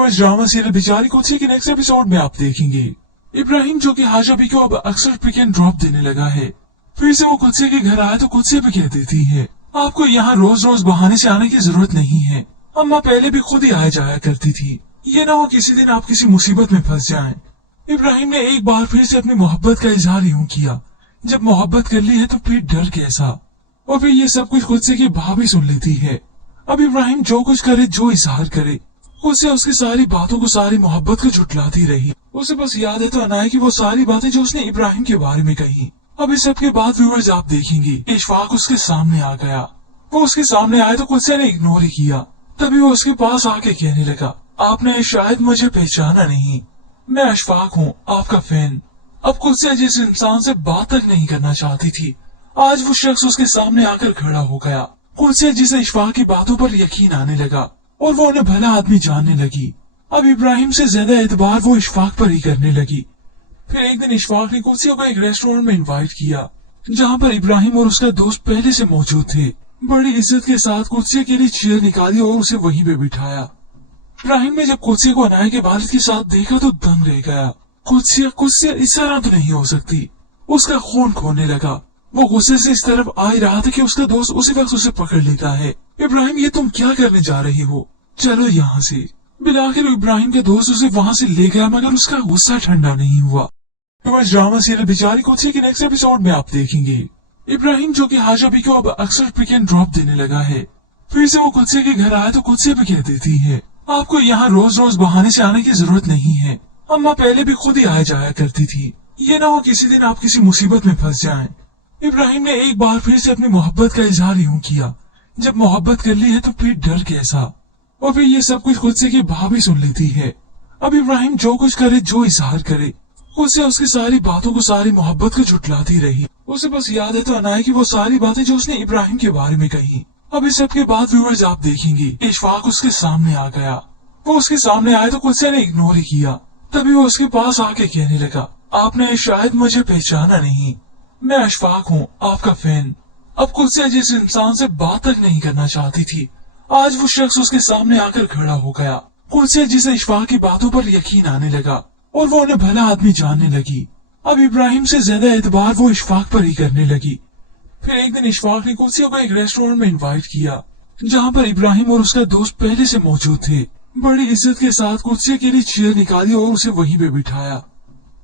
आज drama serial बेचारी कुत्से के नेक्स्ट एपिसोड में आप देखेंगे इब्राहिम जो कि हाजा भी को अब अक्सर पिक एंड ड्रॉप देने लगा है। फिर से वो कुत्से के घर आए तो कुत्से भी कह देती है आपको यहाँ रोज रोज बहाने से आने की जरूरत नहीं है, अम्मा पहले भी खुद ही आया जाया करती थी, ये ना हो किसी दिन आप किसी मुसीबत में फंस जाएं। इब्राहिम ने एक बार फिर से अपनी मोहब्बत का इजहार यूं किया, जब मोहब्बत कर ली है तो फिर डर कैसा। और फिर ये सब कुछ कुत्से की भाभी सुन लेती है। अब इब्राहिम जो कुछ करे, जो इजहार करे, उसे उसकी सारी बातों को, सारी मोहब्बत को झुठलाती रही। उसे बस याद है तो अनाया की वो सारी बातें जो उसने इब्राहिम के बारे में कही। अब इस सब के बाद व्यूअर्स आप देखेंगे इशफाक उसके सामने आ गया। वो उसके सामने आए तो कुत्से ने इग्नोर ही किया। तभी वो उसके पास आके कहने लगा आपने शायद मुझे पहचाना नहीं, मैं अशफाक हूँ, आपका फैन। अब कुत्से जिस इंसान से बात तक नहीं करना चाहती थी, आज वो शख्स उसके सामने आकर खड़ा हो गया। कुत्से जिसे इशफाक की बातों पर यकीन आने लगा और वो उन्हें भला आदमी जानने लगी। अब इब्राहिम से ज्यादा एतबार वो इशफाक पर ही करने लगी। फिर एक दिन इशफाक ने कुत्सियों को एक रेस्टोरेंट में इनवाइट किया, जहाँ पर इब्राहिम और उसका दोस्त पहले से मौजूद थे। बड़ी इज्जत के साथ कुत्सिया के लिए चेयर निकाली और उसे वहीं पे बिठाया। इब्राहिम ने जब कुत्सिया को अनाया के वालिद के साथ देखा तो दंग रह गया। कुत्सिया इस तरह तो नहीं हो सकती। उसका खून खोने लगा। वो गुस्से से इस तरफ आ ही रहा था कि उसका दोस्त उसी वक्त उसे पकड़ लेता है। इब्राहिम ये तुम क्या करने जा रही हो, चलो यहाँ से। बिलाखिर इब्राहिम के दोस्त उसे वहाँ से ले गया, मगर उसका गुस्सा ठंडा नहीं हुआ। आज ड्रामा सीरियल बेचारी कुत्से के नेक्स्ट एपिसोड में आप देखेंगे इब्राहिम जो कि हाजा भी को अब अक्सर पिक एंड ड्रॉप देने लगा है। फिर से वो कुत्से के घर आए तो कुत्से भी कह देती है आपको यहाँ रोज रोज बहाने से आने की जरूरत नहीं है, अम्मा पहले भी खुद ही आया जाया करती थी, ये ना हो किसी दिन आप किसी मुसीबत में फंस जाएं। इब्राहिम ने एक बार फिर से अपनी मोहब्बत का इजहार यूं किया, जब मोहब्बत कर ली है तो फिर डर कैसा। और फिर ये सब कुछ कुत्से की भाभी सुन लेती है। अब इब्राहिम जो कुछ करे, जो इजहार करे, उसे उसकी सारी बातों को, सारी मोहब्बत को झुठलाती रही। उसे बस याद है तो अनाया की वो सारी बातें जो उसने इब्राहिम के बारे में कही। अब इस सब के बाद व्यूअर्स आप देखेंगे इशफाक उसके सामने आ गया। वो उसके सामने आए तो कुत्से ने इग्नोर ही किया। तभी वो उसके पास आके कहने लगा आपने शायद मुझे पहचाना नहीं, मैं अशफाक हूँ, आपका फैन। अब कुत्से जिस इंसान से बात तक नहीं करना चाहती थी, आज वो शख्स उसके सामने आकर खड़ा हो गया। कुत्से जिसे इशफाक की बातों पर यकीन आने लगा और वो उन्हें भला आदमी जानने लगी। अब इब्राहिम से ज्यादा एतबार वो इशफाक पर ही करने लगी। फिर एक दिन इशफाक ने कुत्सियों को एक रेस्टोरेंट में इनवाइट किया, जहाँ पर इब्राहिम और उसका दोस्त पहले से मौजूद थे। बड़ी इज्जत के साथ कुत्सिया के लिए चेयर निकाली और उसे वहीं पे बिठाया।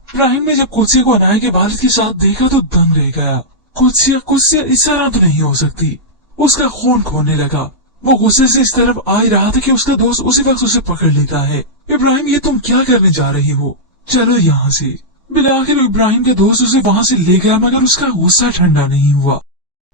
इब्राहिम ने जब कुत्सिया को अनाया के वालिद के साथ देखा तो दंग रह गया। कुत्सिया इस तरह तो नहीं हो सकती। उसका खून खोने लगा। वो गुस्से से इस तरफ आ ही रहा था कि उसका दोस्त उसी वक्त उसे पकड़ लेता है। इब्राहिम ये तुम क्या करने जा रही हो, चलो यहाँ से। बिलाखिर इब्राहिम के दोस्त उसे वहाँ से ले गया, मगर उसका गुस्सा ठंडा नहीं हुआ।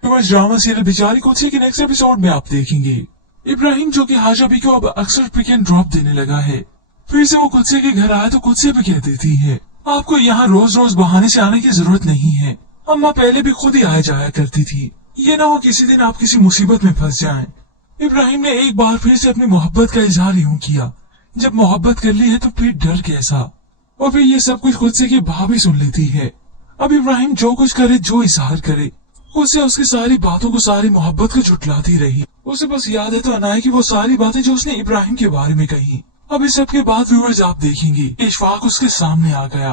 आज ड्रामा सीरियल बेचारी कुत्से के नेक्स्ट एपिसोड में आप देखेंगे इब्राहिम जो कि हाजा भी को अब अक्सर पिक एंड ड्रॉप देने लगा है। फिर से वो कुत्से के घर आए तो कुत्से भी कह देती है आपको यहाँ रोज रोज बहाने से आने की जरूरत नहीं है, अम्मा पहले भी खुद ही आया जाया करती थी, ये ना हो किसी दिन आप किसी मुसीबत में फंस जाएं। इब्राहिम ने एक बार फिर से अपनी मोहब्बत का इजहार यूं किया, जब मोहब्बत कर ली है तो फिर डर कैसा। और फिर ये सब कुछ कुत्से की भाभी सुन लेती है। अब इब्राहिम जो कुछ करे, जो इजहार करे, उसे उसकी सारी बातों को, सारी मोहब्बत को झुठलाती रही। उसे बस याद है तो अनाया की वो सारी बातें जो उसने इब्राहिम के बारे में कही। अब इस सब के बाद व्यूअर्स आप देखेंगे इशफाक उसके सामने आ गया।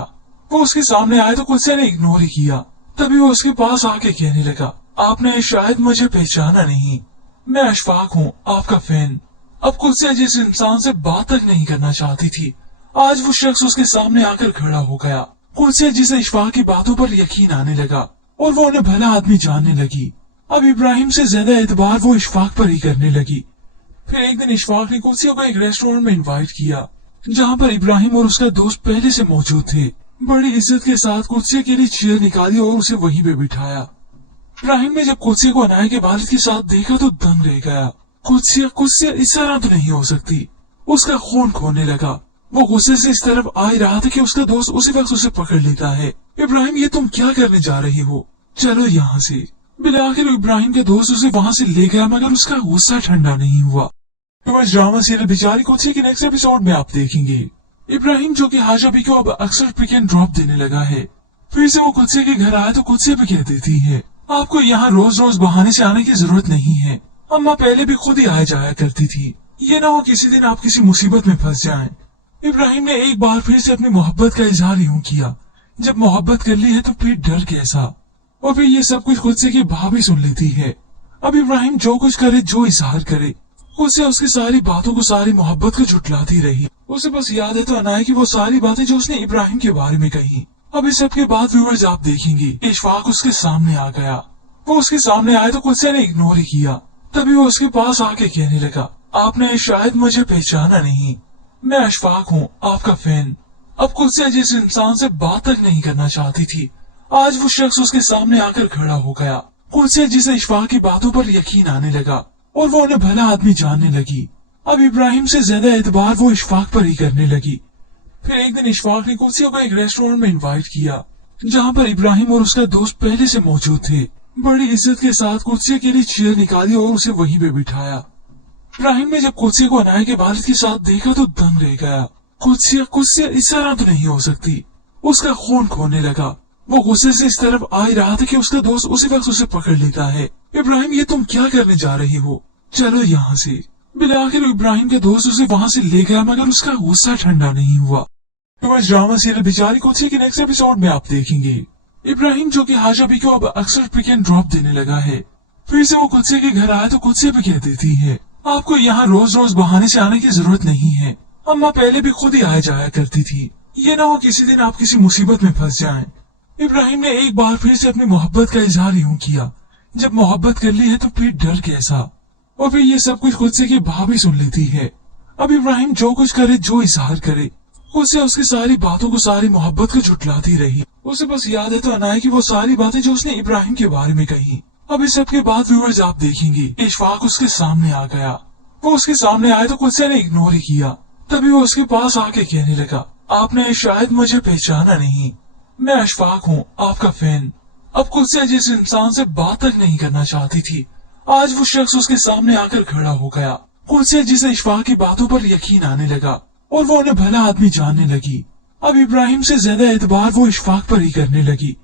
वो उसके सामने आए तो कुत्से ने इग्नोर ही किया। तभी वो उसके पास आके कहने लगा आपने शायद मुझे पहचाना नहीं, मैं अशफाक हूँ, आपका फैन। अब कुत्से जिस इंसान से बात तक नहीं करना चाहती थी, आज वो शख्स उसके सामने आकर खड़ा हो गया। कुत्से जिसे इशफाक की बातों पर यकीन आने लगा और वो उन्हें भला आदमी जानने लगी। अब इब्राहिम से ज्यादा एतबार वो इशफाक पर ही करने लगी। फिर एक दिन इशफाक ने कुत्सियों को एक रेस्टोरेंट में इनवाइट किया, जहाँ पर इब्राहिम और उसका दोस्त पहले से मौजूद थे। बड़ी इज्जत के साथ कुत्सिया के लिए चेयर निकाली और उसे वहीं पे बिठाया। इब्राहिम ने जब कुत्सिया को अनाया के वालिद के साथ देखा तो दंग रह गया। कुत्सिया इस तरह तो नहीं हो सकती। उसका खून खोने लगा। वो गुस्से से इस तरफ आ ही रहा था कि उसका दोस्त उसी वक्त उसे पकड़ लेता है। इब्राहिम ये तुम क्या करने जा रही हो, चलो यहाँ से। बिलाखिर इब्राहिम के दोस्त उसे वहाँ से ले गया, मगर उसका गुस्सा ठंडा नहीं हुआ। आज ड्रामा सीरियल बेचारी कुत्से के नेक्स्ट एपिसोड में आप देखेंगे इब्राहिम जो कि हाजा भी को अब अक्सर पिक एंड ड्रॉप देने लगा है। फिर से वो कुत्से के घर आए तो कुत्से भी कह देती है आपको यहाँ रोज रोज बहाने से आने की जरूरत नहीं है, अम्मा पहले भी खुद ही आया जाया करती थी, ये ना हो किसी दिन आप किसी मुसीबत में फंस जाएं। इब्राहिम ने एक बार फिर से अपनी मोहब्बत का इजहार यूं किया, जब मोहब्बत कर ली है तो फिर डर कैसा। और फिर ये सब कुछ खुद से की भाभी सुन लेती है। अब इब्राहिम जो कुछ करे, जो इजहार करे, उसे उसकी सारी बातों को, सारी मोहब्बत को झुठलाती रही। उसे बस याद है तो अनाया की वो सारी बातें जो उसने इब्राहिम के बारे में कही। अब इस सब के बाद व्यूअर्स आप देखेंगे इशफाक उसके सामने आ गया। वो उसके सामने आया तो कुछ ने इग्नोर ही किया। तभी वो उसके पास आके कहने लगा, आपने शायद मुझे पहचाना नहीं, मैं अशफाक हूँ, आपका फैन। अब खुद से जिस इंसान से बात तक नहीं करना चाहती थी, आज वो शख्स उसके सामने आकर खड़ा हो गया। खुद से जिसे इशफाक की बातों पर यकीन आने लगा और वो उन्हें भला आदमी जानने लगी। अब इब्राहिम से ज्यादा एतबार वो इशफाक पर ही करने लगी। फिर एक दिन इशफाक ने कुर्सियों को एक रेस्टोरेंट में इनवाइट किया, जहाँ पर इब्राहिम और उसका दोस्त पहले से मौजूद थे। बड़ी इज्जत के साथ कुर्सियों के लिए चेयर निकाली और उसे वहीं पे बिठाया। इब्राहिम ने जब कुर्सी को अनाया के वालिद के साथ देखा तो दंग रह गया। कुर्सी इस तरह तो नहीं हो सकती। उसका खून खोने लगा। वो गुस्से से इस तरफ आ ही रहा था कि उसका दोस्त उसी वक्त उसे पकड़ लेता है। इब्राहिम, ये तुम क्या करने जा रही हो, चलो यहाँ से। बिलाखिर इब्राहिम के दोस्त उसे वहाँ से ले गया, मगर उसका गुस्सा ठंडा नहीं हुआ। ड्रामा सीरियल बेचारी कुर्सी के नेक्स्ट एपिसोड में आप देखेंगे इब्राहिम जो कि हाजा भी को अब अक्सर पिक एंड ड्रॉप देने लगा है। फिर से वो कुत्से के घर आया तो कुत्से भी कह देती है, आपको यहाँ रोज रोज बहाने से आने की जरूरत नहीं है, अम्मा पहले भी खुद ही आया जाया करती थी, ये ना हो किसी दिन आप किसी मुसीबत में फंस जाएं। इब्राहिम ने एक बार फिर से अपनी मोहब्बत का इजहार यूं किया, जब मोहब्बत कर ली है तो फिर डर कैसा। और फिर ये सब कुछ खुद से की भाभी सुन लेती है। अब इब्राहिम जो कुछ करे, जो इजहार करे, उसे उसकी सारी बातों को, सारी मोहब्बत को झुठलाती रही। उसे बस याद है तो अनाया की वो सारी बातें जो उसने इब्राहिम के बारे में कही। अब इस सब के बाद व्यूअर्स आप देखेंगे इशफाक उसके सामने आ गया। वो उसके सामने आया तो कुछ ने इग्नोर ही किया। तभी वो उसके पास आके कहने लगा, आपने शायद मुझे पहचाना नहीं, मैं अशफाक हूँ, आपका फैन। अब खुद से जिस इंसान से बात तक नहीं करना चाहती थी, आज वो शख्स उसके सामने आकर खड़ा हो गया। खुद से जिसे इशफाक की बातों पर यकीन आने लगा और वो उन्हें भला आदमी जानने लगी। अब इब्राहिम से ज्यादा एतबार वो इशफाक पर ही करने लगी।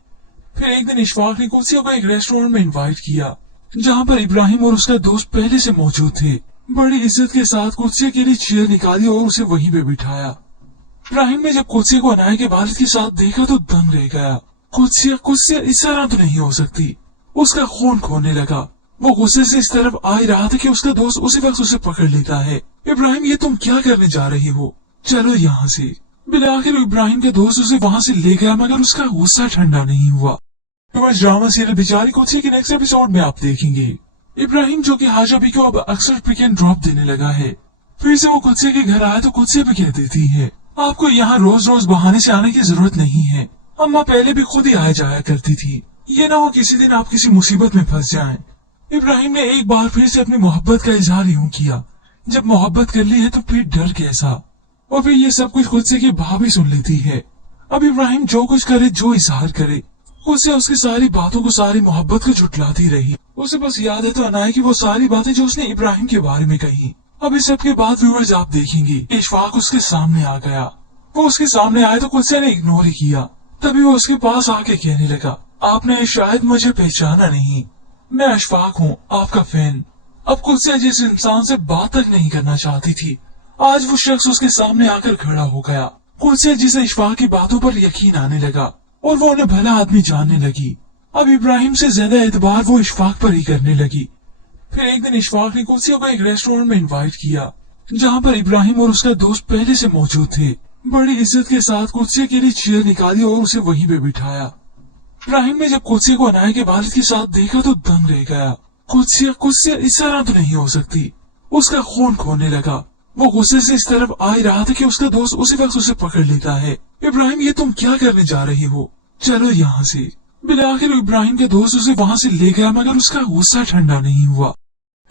फिर एक दिन इशफाक ने कुर्सियों को एक रेस्टोरेंट में इनवाइट किया, जहाँ पर इब्राहिम और उसका दोस्त पहले से मौजूद थे। बड़ी इज्जत के साथ कुर्सियों के लिए चेयर निकाली और उसे वहीं पे बिठाया। इब्राहिम ने जब कुर्सी को अनाया के वालिद के साथ देखा तो दंग रह गया। कुर्सी इस तरह तो नहीं हो सकती। उसका खून खोने लगा। वो गुस्से से इस तरफ आ ही रहा था कि उसका दोस्त उसी वक्त उसे पकड़ लेता है। इब्राहिम, ये तुम क्या करने जा रही हो, चलो यहाँ से। बिलाखिर इब्राहिम के दोस्त उसे वहाँ से ले गया, मगर उसका गुस्सा ठंडा नहीं हुआ। ड्रामा सीरियल बेचारी कुर्सी के नेक्स्ट एपिसोड में आप देखेंगे इब्राहिम जो कि हाजा भी को अब अक्सर पिक एंड ड्रॉप देने लगा है। फिर से वो कुत्से के घर आया तो कुत्से भी कह देती है, आपको यहाँ रोज रोज बहाने से आने की जरूरत नहीं है, अम्मा पहले भी खुद ही आया जाया करती थी, ये ना हो किसी दिन आप किसी मुसीबत में फंस जाएं। इब्राहिम ने एक बार फिर से अपनी मोहब्बत का इजहार यूं किया, जब मोहब्बत कर ली है तो फिर डर कैसा। और फिर ये सब कुछ खुद से की भाभी सुन लेती है। अब इब्राहिम जो कुछ करे, जो इजहार करे, उसे उसकी सारी बातों को, सारी मोहब्बत को झुठलाती रही। उसे बस याद है तो अनाया की वो सारी बातें जो उसने इब्राहिम के बारे में कही। अब इस सब के बाद व्यूअर्स आप देखेंगे इशफाक उसके सामने आ गया। वो उसके सामने आया तो कुछ ने इग्नोर ही किया। तभी वो उसके पास आके कहने लगा, आपने शायद मुझे पहचाना नहीं, मैं अशफाक हूँ, आपका फैन। अब खुद से जिस इंसान से बात तक नहीं करना चाहती थी, आज वो शख्स उसके सामने आकर खड़ा हो गया। खुद से जिसे इशफाक की बातों पर यकीन आने लगा और वो उन्हें भला आदमी जानने लगी। अब इब्राहिम से ज्यादा एतबार वो इशफाक पर ही करने लगी। फिर एक दिन इशफाक ने कुर्सियों को एक रेस्टोरेंट में इनवाइट किया, जहाँ पर इब्राहिम और उसका दोस्त पहले से मौजूद थे। बड़ी इज्जत के साथ कुर्सी के लिए चेयर निकाली और उसे वहीं पे बिठाया। इब्राहिम ने जब कुर्सी को अनाया के वालिद के साथ देखा तो दंग रह गया। कुर्सी इस तरह तो नहीं हो सकती। उसका खून खोने लगा। वो गुस्से से इस तरफ आ ही रहा था कि उसका दोस्त उसी वक्त उसे पकड़ लेता है। इब्राहिम, ये तुम क्या करने जा रही हो, चलो यहाँ से। बिलाखिर इब्राहिम के दोस्त उसे वहाँ से ले गया, मगर उसका गुस्सा ठंडा नहीं हुआ।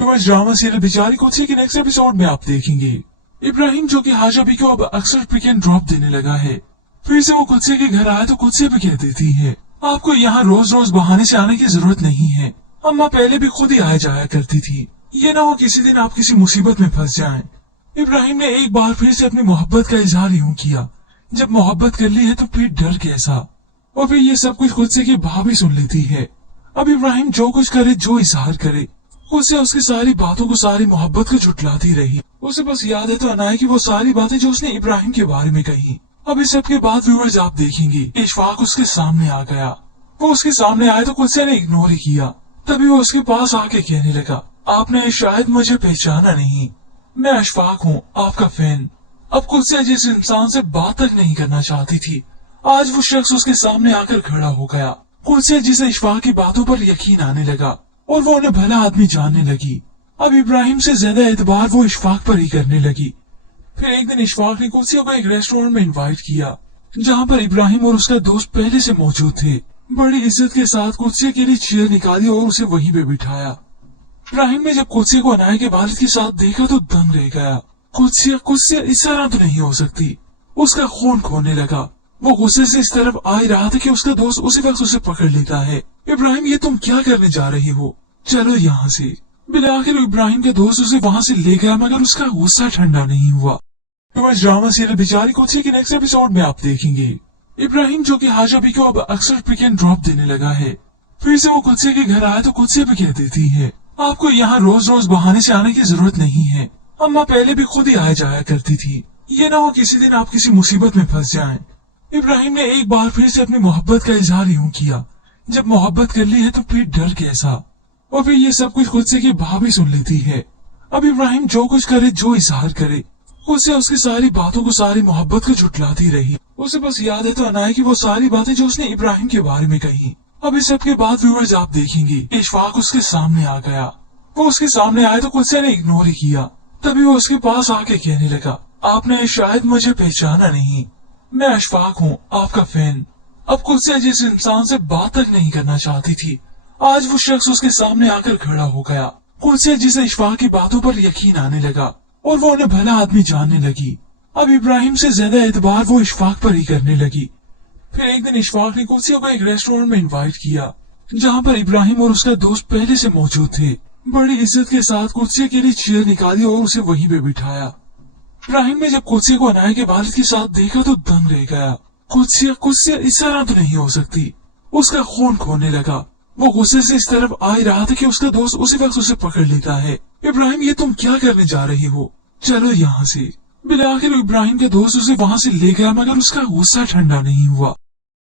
ड्रामा सीरियल बेचारी कुर्सी के नेक्स्ट एपिसोड में आप देखेंगे इब्राहिम जो कि हाजा भी को अब अक्सर पिक एंड ड्रॉप देने लगा है। फिर से वो कुत्से के घर आया तो कुत्से भी कह देती है, आपको यहाँ रोज रोज बहाने से आने की जरूरत नहीं है, अम्मा पहले भी खुद ही आया जाया करती थी, ये ना हो किसी दिन आप किसी मुसीबत में फंस जाएं। इब्राहिम ने एक बार फिर से अपनी मोहब्बत का इजहार यूं किया, जब मोहब्बत कर ली है तो फिर डर कैसा। और फिर ये सब कुछ खुद से की भाभी सुन लेती है। अब इब्राहिम जो कुछ करे, जो इजहार करे, उसे उसकी सारी बातों को, सारी मोहब्बत को झुटलाती रही। उसे बस याद है तो अनाया की वो सारी बातें जो उसने इब्राहिम के बारे में कही। अब इस सब के बाद व्यूअर्स आप देखेंगे इशफाक उसके सामने आ गया। वो उसके सामने आया तो कुत्से ने इग्नोर ही किया। तभी वो उसके पास आके कहने लगा, आपने शायद मुझे पहचाना नहीं, मैं अशफाक हूँ, आपका फैन। अब कुत्से जिस इंसान से बात तक नहीं करना चाहती थी, आज वो शख्स उसके सामने आकर खड़ा हो गया। कुत्से जिसे इशफाक की बातों पर यकीन आने लगा और वो उन्हें भला आदमी जानने लगी। अब इब्राहिम से ज्यादा एतबार वो इशफाक पर ही करने लगी। फिर एक दिन इशफाक ने कुत्से को एक रेस्टोरेंट में इनवाइट किया, जहाँ पर इब्राहिम और उसका दोस्त पहले से मौजूद थे। बड़ी इज्जत के साथ कुत्से के लिए चेयर निकाली और उसे वहीं पे बिठाया। इब्राहिम ने जब कुत्से को अनाया के वालिद के साथ देखा तो दंग रह गया। कुत्से इस तरह तो नहीं हो सकती। उसका खून खोने लगा। वो गुस्से से इस तरफ आ ही रहा था कि उसका दोस्त उसी वक्त उसे पकड़ लेता है। इब्राहिम, ये तुम क्या करने जा रही हो, चलो यहाँ से। बिलाखिर इब्राहिम के दोस्त उसे वहाँ से ले गया, मगर उसका गुस्सा ठंडा नहीं हुआ। ड्रामा सीरियल बेचारी कुत्से के नेक्स्ट एपिसोड में आप देखेंगे इब्राहिम जो कि हाजा भी को अब अक्सर पिक एंड ड्रॉप देने लगा है। फिर से वो कुत्से के घर आया तो कुत्से भी कह देती है, आपको यहाँ रोज रोज बहाने से आने की जरूरत नहीं है, अम्मा पहले भी खुद ही आया जाया करती थी, ये ना हो किसी दिन आप किसी मुसीबत में फंस जाएं। इब्राहिम ने एक बार फिर से अपनी मोहब्बत का इजहार यूं किया, जब मोहब्बत कर ली है तो फिर डर कैसा। और फिर ये सब कुछ कुत्से की भाभी सुन लेती है। अब इब्राहिम जो कुछ करे, जो इजहार करे, उसे उसकी सारी बातों को, सारी मोहब्बत को झुटलाती रही। उसे बस याद है तो अनाया की वो सारी बातें जो उसने इब्राहिम के बारे में कही। अब इस सब के बाद व्यूअर्स आप देखेंगे इशफाक उसके सामने आ गया। वो उसके सामने आया तो कुत्से ने इग्नोर ही किया। तभी वो उसके पास आके कहने लगा, आपने शायद मुझे पहचाना नहीं, मैं अशफाक हूँ, आपका फैन। अब कुत्से जिस इंसान से बात तक नहीं करना चाहती थी, आज वो शख्स उसके सामने आकर खड़ा हो गया। कुत्से जिसे इशफाक की बातों पर यकीन आने लगा और वो उन्हें भला आदमी जानने लगी। अब इब्राहिम से ज्यादा एतबार वो इशफाक पर ही करने लगी। फिर एक दिन इशफाक ने कुत्से को एक रेस्टोरेंट में इनवाइट किया, जहाँ पर इब्राहिम और उसका दोस्त पहले से मौजूद थे। बड़ी इज्जत के साथ कुत्से के लिए चेयर निकाली और उसे वहीं पे बिठाया। इब्राहिम ने जब कुत्से को अनाया के वालिद के साथ देखा तो दंग रह गया। कुत्से इस तरह तो नहीं हो सकती। उसका खून खोने लगा। वो गुस्से से इस तरफ आ ही रहा था कि उसका दोस्त उसी वक्त उसे पकड़ लेता है। इब्राहिम, ये तुम क्या करने जा रही हो, चलो यहाँ से। बिलाखिर इब्राहिम के दोस्त उसे वहाँ से ले गया, मगर उसका गुस्सा ठंडा नहीं हुआ।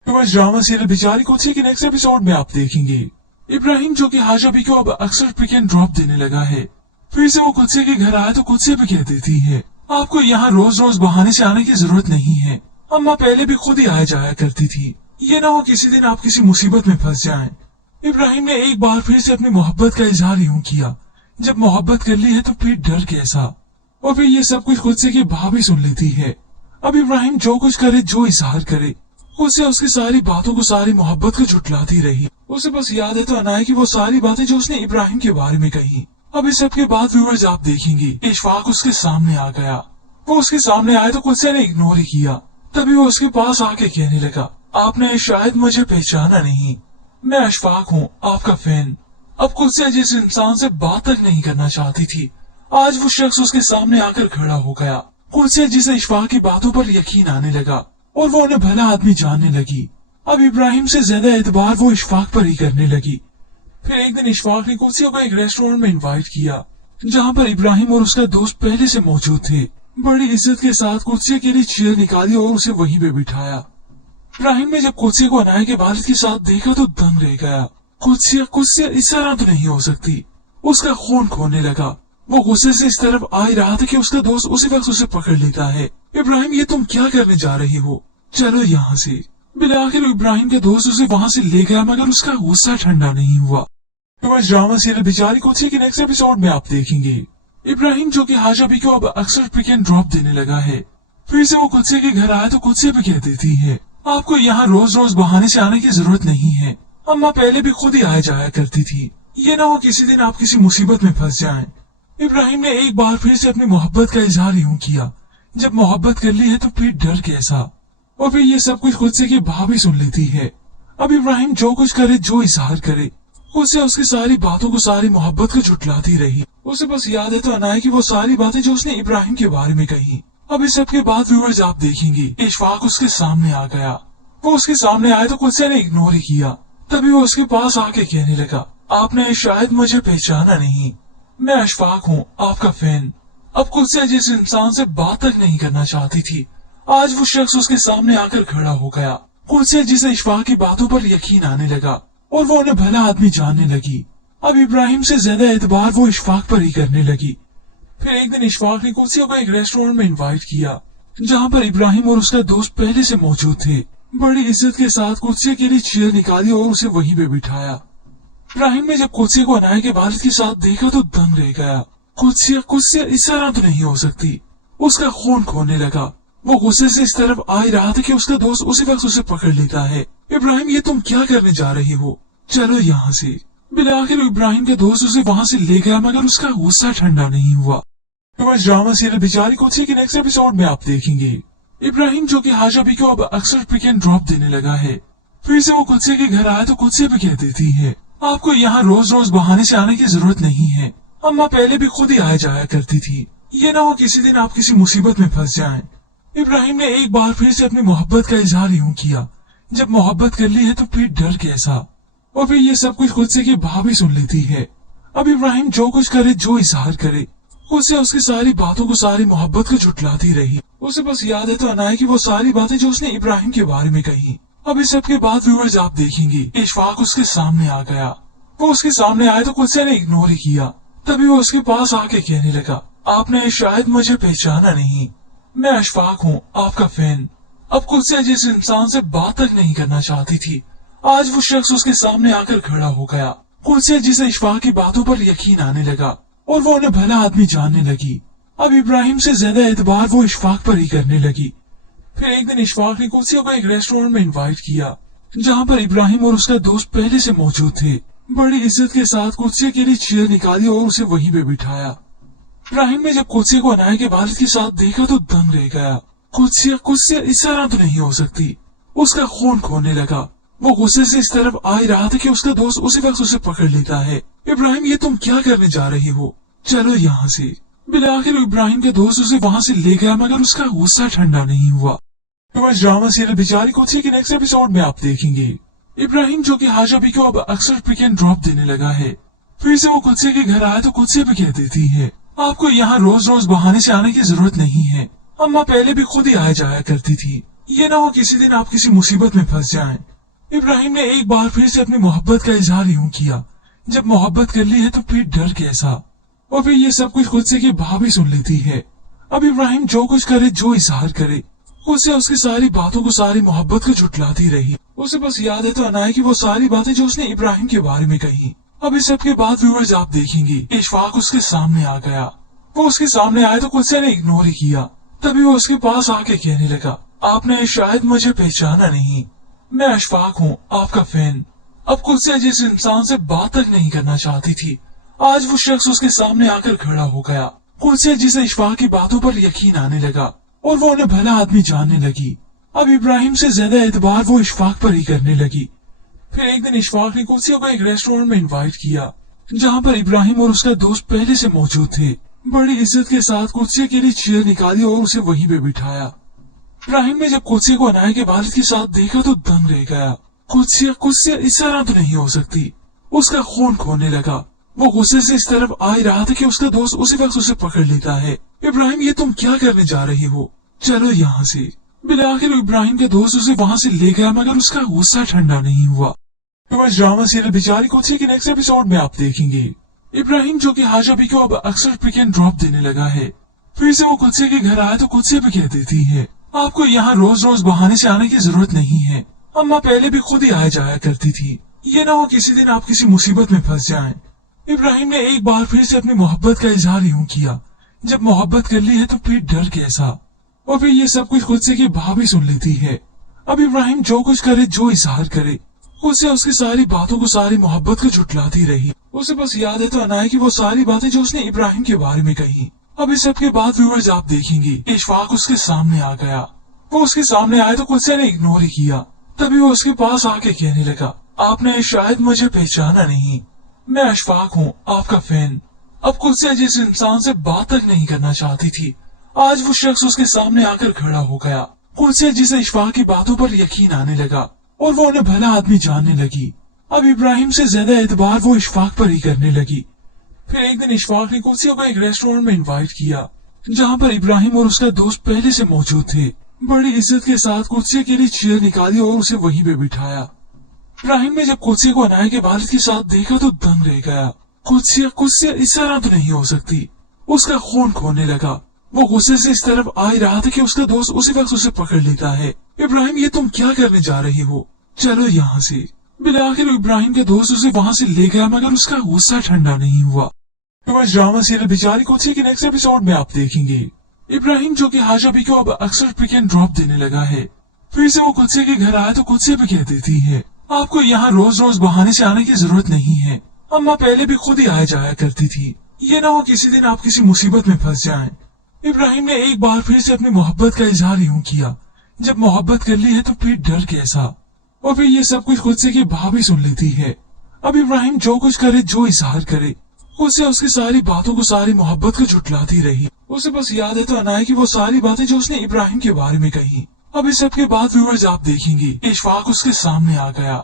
ड्रामा सीरियल बेचारी कुत्से के नेक्स्ट एपिसोड में आप देखेंगे इब्राहिम जो कि हाजा भी को अब अक्सर पिक एंड ड्रॉप देने लगा है। फिर से वो कुत्से के घर आया तो कुत्से भी कह देती है, आपको यहाँ रोज रोज बहाने से आने की जरूरत नहीं है, अम्मा पहले भी खुद ही आया जाया करती थी, ये ना हो किसी दिन आप किसी मुसीबत में फंस जाएं। इब्राहिम ने एक बार फिर से अपनी मोहब्बत का इजहार यूं किया, जब मोहब्बत कर ली है तो फिर डर कैसा। और फिर ये सब कुछ कुत्से की भाभी सुन लेती है। अब इब्राहिम जो कुछ करे, जो इजहार करे, उसे उसकी सारी बातों को, सारी मोहब्बत को झुटलाती रही। उसे बस याद है तो अनाया की वो सारी बातें जो उसने इब्राहिम के बारे में कही। अब इस सब के बाद व्यूअर्स आप देखेंगे इशफाक उसके सामने आ गया। वो उसके सामने आया तो कुत्से ने इग्नोर ही किया। तभी वो उसके पास आके कहने लगा, आपने शायद मुझे पहचाना नहीं, मैं अशफाक हूँ, आपका फैन। अब कुत्से जिस इंसान से बात तक नहीं करना चाहती थी, आज वो शख्स उसके सामने आकर खड़ा हो गया। कुत्से जिसे इशफाक की बातों पर यकीन आने लगा और वो उन्हें भला आदमी जानने लगी। अब इब्राहिम से ज्यादा एतबार वो इशफाक पर ही करने लगी। फिर एक दिन इशफाक ने कुत्से को एक रेस्टोरेंट में इनवाइट किया, जहाँ पर इब्राहिम और उसका दोस्त पहले से मौजूद थे। बड़ी इज्जत के साथ कुत्से के लिए चेयर निकाली और उसे वहीं पे बिठाया। इब्राहिम ने जब कुत्से को अनाया के वालिद के साथ देखा तो दंग रह गया। कुत्से इस तरह तो नहीं हो सकती। उसका खून खोने लगा। वो गुस्से से इस तरफ आ ही रहा था कि उसका दोस्त उसी वक्त उसे पकड़ लेता है। इब्राहिम, ये तुम क्या करने जा रही हो, चलो यहाँ से। बिलाखिर इब्राहिम के दोस्त उसे वहाँ से ले गया, मगर उसका गुस्सा ठंडा नहीं हुआ। ड्रामा सीरियल बेचारी कुत्से के नेक्स्ट एपिसोड में आप देखेंगे इब्राहिम जो कि हाजा भी को अब अक्सर पिक एंड ड्रॉप देने लगा है। फिर से वो कुत्से के घर आया तो कुत्से भी कह देती है, आपको यहाँ रोज रोज बहाने से आने की जरूरत नहीं है, अम्मा पहले भी खुद ही आया जाया करती थी, ये ना हो किसी दिन आप किसी मुसीबत में फंस जाएं। इब्राहिम ने एक बार फिर से अपनी मोहब्बत का इजहार यूं किया, जब मोहब्बत कर ली है तो फिर डर कैसा। और फिर ये सब कुछ कुत्से की भाभी सुन लेती है। अब इब्राहिम जो कुछ करे, जो इजहार करे, उसे उसकी सारी बातों को, सारी मोहब्बत को झुटलाती रही। उसे बस याद है तो अनाया की वो सारी बातें जो उसने इब्राहिम के बारे में कही। अब इस सब के बाद व्यूअर्स आप देखेंगे इशफाक उसके सामने आ गया। वो उसके सामने आया तो कुत्से ने इग्नोर ही किया। तभी वो उसके पास आके कहने लगा, आपने शायद मुझे पहचाना नहीं, मैं अशफाक हूँ, आपका फैन। अब कुत्सिया जिस इंसान से बात तक नहीं करना चाहती थी, आज वो शख्स उसके सामने आकर खड़ा हो गया। कुत्सिया जिसे इशफाक की बातों पर यकीन आने लगा और वो उन्हें भला आदमी जानने लगी। अब इब्राहिम से ज्यादा एतबार वो इशफाक पर ही करने लगी। फिर एक दिन इशफाक ने कुत्सिया को एक रेस्टोरेंट में इनवाइट किया, जहाँ पर इब्राहिम और उसका दोस्त पहले से मौजूद थे। बड़ी इज्जत के साथ कुत्सिया के लिए चेयर निकाली और उसे वहीं पे बिठाया। इब्राहिम ने जब कुत्सिया को अनाया के वालिद के साथ देखा तो दंग रह गया। कुत्सिया इस तरह तो नहीं हो सकती। उसका खून खोने लगा। वो गुस्से से इस तरफ आ ही रहा था कि उसका दोस्त उसी वक्त उसे पकड़ लेता है। इब्राहिम, ये तुम क्या करने जा रही हो? चलो यहाँ से। बिलाखिर इब्राहिम के दोस्त उसे वहाँ से ले गया, मगर उसका गुस्सा ठंडा नहीं हुआ। ड्रामा सीरियल बेचारी कुत्सिया के नेक्स्ट एपिसोड में आप देखेंगे इब्राहिम जो कि हाजा भी को अब अक्सर पिक एंड ड्रॉप देने लगा है। फिर से वो कुत्सिया के घर आए तो कुत्सिया भी कह देती है, आपको यहाँ रोज रोज बहाने से आने की जरूरत नहीं है। अम्मा पहले भी खुद ही आया जाया करती थी, ये ना हो किसी दिन आप किसी मुसीबत में फंस जाएं। इब्राहिम ने एक बार फिर से अपनी मोहब्बत का इजहार यूं किया, जब मोहब्बत कर ली है तो फिर डर कैसा। और फिर ये सब कुछ कुत्सिया की भाभी सुन लेती है। अब इब्राहिम जो कुछ करे, जो इजहार करे, कुत्सिया उसकी सारी बातों को, सारी मोहब्बत को झुटलाती रही। उसे बस याद है तो अनाया की वो सारी बातें जो उसने इब्राहिम के बारे में कही। अब इस सब के बाद व्यूअर्स आप देखेंगे इशफाक उसके सामने आ गया। वो उसके सामने आया तो कुत्सिया ने इग्नोर ही किया। तभी वो उसके पास आके कहने लगा, आपने शायद मुझे पहचाना नहीं, मैं अशफाक हूँ, आपका फैन। अब कुत्सिया जिस इंसान से बात तक नहीं करना चाहती थी, आज वो शख्स उसके सामने आकर खड़ा हो गया। कुत्सिया जिसे इशफाक की बातों पर यकीन आने लगा और वो उन्हें भला आदमी जानने लगी। अब इब्राहिम से ज्यादा एतबार वो इशफाक पर ही करने लगी। फिर एक दिन इशफाक ने कुत्सिया को एक रेस्टोरेंट में इनवाइट किया, जहाँ पर इब्राहिम और उसका दोस्त पहले से मौजूद थे। बड़ी इज्जत के साथ कुत्सिया के लिए चेयर निकाली और उसे वहीं पे बिठाया। इब्राहिम ने जब कुत्सिया को अनाया के वालिद के साथ देखा तो दंग रह गया। कुत्सिया इस तरह तो नहीं हो सकती। उसका खून खोने लगा। वो गुस्से से इस तरफ आ ही रहा था कि उसका दोस्त उसी वक्त उसे पकड़ लेता है। इब्राहिम, ये तुम क्या करने जा रही हो? चलो यहाँ से। बिलाखिर इब्राहिम के दोस्त उसे वहाँ से ले गया, मगर उसका गुस्सा ठंडा नहीं हुआ। ड्रामा सीरियल बेचारी कुत्सिया के नेक्स्ट एपिसोड में आप देखेंगे इब्राहिम जो कि हाजा भी को अब अक्सर पिक एंड ड्रॉप देने लगा है। फिर से वो कुत्सिया के घर आया तो कुत्सिया भी कह देती है, आपको यहाँ रोज रोज बहाने से आने की जरूरत नहीं है। अम्मा पहले भी खुद ही आया जाया करती थी, ये ना हो किसी दिन आप किसी मुसीबत में फंस जाएं। इब्राहिम ने एक बार फिर से अपनी मोहब्बत का इजहार यूं किया, जब मोहब्बत कर ली है तो फिर डर कैसा। और फिर ये सब कुछ कुत्सिया की भाभी सुन लेती है। अब इब्राहिम जो कुछ करे, जो इजहार करे, उसे उसकी सारी बातों को, सारी मोहब्बत को झुटलाती रही। उसे बस याद है तो अनाया की वो सारी बातें जो उसने इब्राहिम के बारे में कही। अब इस सब के बाद व्यूअर्स आप देखेंगे इशफाक उसके सामने आ गया। वो उसके सामने आया तो कुत्सिया ने इग्नोर ही किया। तभी वो उसके पास आके कहने लगा, आपने शायद मुझे पहचाना नहीं, मैं अशफाक हूँ, आपका फैन। अब कुत्सिया जिस इंसान से बात तक नहीं करना चाहती थी, आज वो शख्स उसके सामने आकर खड़ा हो गया। कुत्सिया जिसे इशफाक की बातों पर यकीन आने लगा और वो उन्हें भला आदमी जानने लगी। अब इब्राहिम से ज्यादा एतबार वो इशफाक पर ही करने लगी। फिर एक दिन इशफाक ने कुत्सिया को एक रेस्टोरेंट में इनवाइट किया, जहाँ पर इब्राहिम और उसका दोस्त पहले से मौजूद थे। बड़ी इज्जत के साथ कुत्सिया के लिए चेयर निकाली और उसे वहीं पे बिठाया। इब्राहिम ने जब कुत्सिया को अनाया के वालिद के साथ देखा तो दंग रह गया। कुत्सिया इस तरह तो नहीं हो सकती। उसका खून खोने लगा। वो गुस्से से इस तरफ आ ही रहा था कि उसका दोस्त उसी वक्त उसे पकड़ लेता है। इब्राहिम, ये तुम क्या करने जा रही हो? चलो यहाँ से। बिलाखिर इब्राहिम के दोस्त उसे वहाँ से ले गया, मगर उसका गुस्सा ठंडा नहीं हुआ। ड्रामा सीरियल बेचारी कुत्सिया के नेक्स्ट एपिसोड में आप देखेंगे इब्राहिम जो कि हाजा भी को अब अक्सर पिक एंड ड्रॉप देने लगा है। फिर से वो कुत्सिया के घर आया तो कुत्सिया भी कह देती है, आपको यहाँ रोज रोज बहाने से आने की जरूरत नहीं है। अम्मा पहले भी खुद ही आया जाया करती थी, ये ना हो किसी दिन आप किसी मुसीबत में फंस जाएं। इब्राहिम ने एक बार फिर से अपनी मोहब्बत का इजहार यूं किया, जब मोहब्बत कर ली है तो फिर डर कैसा। और फिर ये सब कुछ कुत्सिया की भाभी सुन लेती है। अब इब्राहिम जो कुछ करे, जो इजहार करे, उसे उसकी सारी बातों को, सारी मोहब्बत को झुटलाती रही। उसे बस याद है तो अनाया की वो सारी बातें जो उसने इब्राहिम के बारे में कही। अब इस सब के बाद व्यूअर्स आप देखेंगे इशफाक उसके सामने आ गया। वो उसके सामने आया तो कुत्सिया ने इग्नोर ही किया। तभी वो उसके पास आके कहने लगा, आपने शायद मुझे पहचाना नहीं, मैं अशफाक हूँ, आपका फैन। अब कुत्सिया जिस इंसान से बात तक नहीं करना चाहती थी, आज वो शख्स उसके सामने आकर खड़ा हो गया। कुत्सिया जिसे इशफाक की बातों पर यकीन आने लगा और वो उन्हें भला आदमी जानने लगी। अब इब्राहिम से ज्यादा एतबार वो इशफाक पर ही करने लगी। फिर एक दिन इशफाक ने कुर्सियों को एक रेस्टोरेंट में इनवाइट किया, जहाँ पर इब्राहिम और उसका दोस्त पहले से मौजूद थे। बड़ी इज्जत के साथ कुर्सियों के लिए चेयर निकाली और उसे वहीं पे बिठाया। इब्राहिम ने जब कुर्सी को अनाया के वालिद के साथ देखा तो दंग रह गया। कुर्सियां इस तरह तो नहीं हो सकती। उसका खून खोने लगा। वो गुस्से से इस तरफ आ ही रहा था कि उसका दोस्त उसी वक्त उसे पकड़ लेता है। इब्राहिम, ये तुम क्या करने जा रही हो? चलो यहाँ से। बिलाखिर इब्राहिम के दोस्त उसे वहाँ से ले गया, मगर उसका गुस्सा ठंडा नहीं हुआ। ड्रामा सीरियल बेचारी कुर्सी के नेक्स्ट एपिसोड में आप देखेंगे इब्राहिम जो कि हाजा भी को अब अक्सर पिक एंड ड्रॉप देने लगा है। फिर से वो कुत्से के घर आए तो कुत्से भी कह देती है, आपको यहाँ रोज रोज बहाने से आने की जरूरत नहीं है। अम्मा पहले भी खुद ही आया जाया करती थी। ये ना हो किसी दिन आप किसी मुसीबत में फंस जाएं। इब्राहिम ने एक बार फिर से अपनी मोहब्बत का इजहार यूं किया, जब मोहब्बत कर ली है तो फिर डर कैसा। और फिर ये सब कुछ खुद से की भाभी सुन लेती है। अब इब्राहिम जो कुछ करे, जो इजहार करे, उसे उसकी सारी बातों को, सारी मोहब्बत को झुटलाती रही। उसे बस याद है तो अनाया की वो सारी बातें जो उसने इब्राहिम के बारे में कही। अब इस सब के बाद व्यूअर्स आप देखेंगे इशफाक उसके सामने आ गया।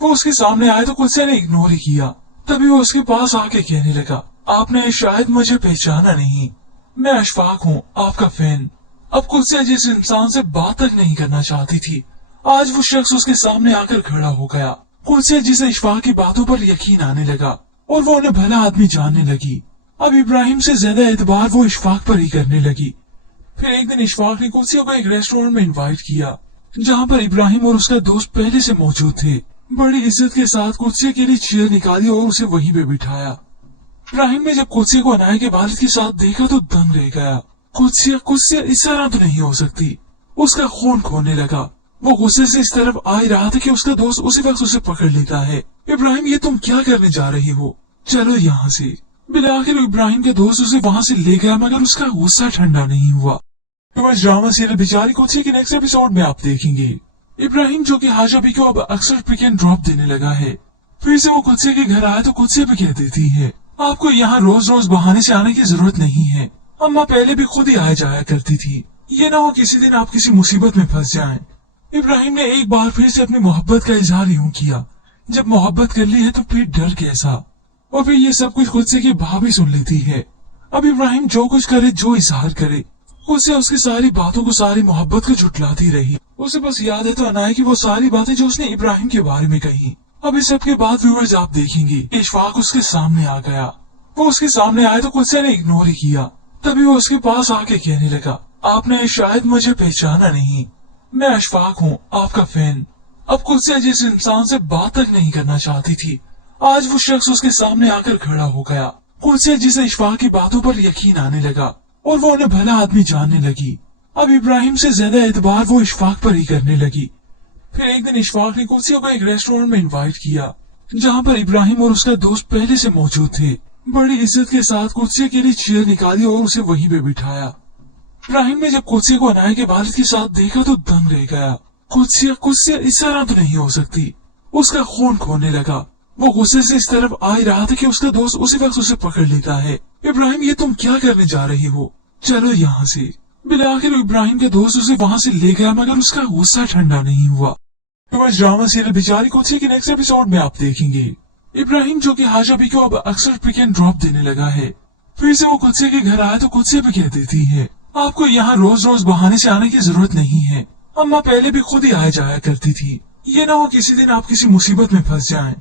वो उसके सामने आए तो कुत्से ने इग्नोर ही किया। तभी वो उसके पास आके कहने लगा, आपने शायद मुझे पहचाना नहीं, मैं अशफाक हूँ, आपका फैन। अब कुत्से जिस इंसान से बात तक नहीं करना चाहती थी, आज वो शख्स उसके सामने आकर खड़ा हो गया। कुत्से जिसे इशफाक की बातों पर यकीन आने लगा और वो उन्हें भला आदमी जानने लगी। अब इब्राहिम से ज्यादा एतबार वो इशफाक पर ही करने लगी। फिर एक दिन इशफाक ने कुर्सियों को एक रेस्टोरेंट में इनवाइट किया, जहाँ पर इब्राहिम और उसका दोस्त पहले से मौजूद थे। बड़ी इज्जत के साथ कुर्सी के लिए चेयर निकाली और उसे वहीं पे बिठाया। इब्राहिम ने जब कुर्सी को अनाया के वालिद के साथ देखा तो दंग रह गया। कुर्सियां इस तरह तो नहीं हो सकती। उसका खून खोने लगा। वो गुस्से से इस तरफ आ ही रहा था कि उसका दोस्त उसी वक्त उसे पकड़ लेता है। इब्राहिम, ये तुम क्या करने जा रही हो? चलो यहाँ से। बिलाखिर इब्राहिम के दोस्त उसे वहाँ से ले गया, मगर उसका गुस्सा ठंडा नहीं हुआ। ड्रामा सीरियल बेचारी कुत्से के नेक्स्ट एपिसोड में आप देखेंगे इब्राहिम जो कि हाजा भी को अब अक्सर पिक एंड ड्रॉप देने लगा है। फिर से वो कुत्से के घर आए तो कुत्से भी कह देती है, आपको यहाँ रोज रोज बहाने से आने की जरूरत नहीं है। अम्मा पहले भी खुद ही आया जाया करती थी। ये ना हो किसी दिन आप किसी मुसीबत में फंस जाएं। इब्राहिम ने एक बार फिर से अपनी मोहब्बत का इजहार यूं किया, जब मोहब्बत कर ली है तो फिर डर कैसा। और फिर ये सब कुछ खुद से की भाभी सुन लेती है। अब इब्राहिम जो कुछ करे, जो इजहार करे, उसे उसकी सारी बातों को, सारी मोहब्बत को झुटलाती रही। उसे बस याद है तो अनाया की वो सारी बातें जो उसने इब्राहिम के बारे में कही। अब इस सब के बाद व्यूअर्स आप देखेंगे इशफाक उसके सामने आ गया। वो उसके सामने आए तो कुत्से ने इग्नोर ही किया। तभी वो उसके पास आके कहने लगा, आपने शायद मुझे पहचाना नहीं, मैं अशफाक हूँ, आपका फैन। अब कुत्से जिस इंसान से बात तक नहीं करना चाहती थी, आज वो शख्स उसके सामने आकर खड़ा हो गया। कुत्से जिसे इशफाक की बातों पर यकीन आने लगा और वो उन्हें भला आदमी जानने लगी। अब इब्राहिम से ज्यादा एतबार वो इशफाक पर ही करने लगी। फिर एक दिन इशफाक ने कुर्सियों को एक रेस्टोरेंट में इनवाइट किया, जहाँ पर इब्राहिम और उसका दोस्त पहले से मौजूद थे। बड़ी इज्जत के साथ कुर्सी के लिए चेयर निकाली और उसे वहीं पे बिठाया। इब्राहिम ने जब कुर्सी को अनाया के वालिद के साथ देखा तो दंग रह गया। कुर्सियां इस तरह तो नहीं हो सकती। उसका खून खोने लगा। वो गुस्से से इस तरफ आ ही रहा था कि उसका दोस्त उसी वक्त उसे पकड़ लेता है। इब्राहिम, ये तुम क्या करने जा रही हो? चलो यहाँ से। बिलाखिर इब्राहिम के दोस्त उसे वहाँ से ले गया, मगर उसका गुस्सा ठंडा नहीं हुआ। ड्रामा सीरियल बेचारी कुत्से के नेक्स्ट एपिसोड में आप देखेंगे इब्राहिम जो कि हाजा भी को अब अक्सर पिक एंड ड्रॉप देने लगा है। फिर से वो कुत्से के घर आए तो कुत्से भी कह देती है, आपको यहाँ रोज रोज बहाने से आने की जरूरत नहीं है। अम्मा पहले भी खुद ही आया जाया करती थी। ये ना हो किसी दिन आप किसी मुसीबत में फंस जाएं।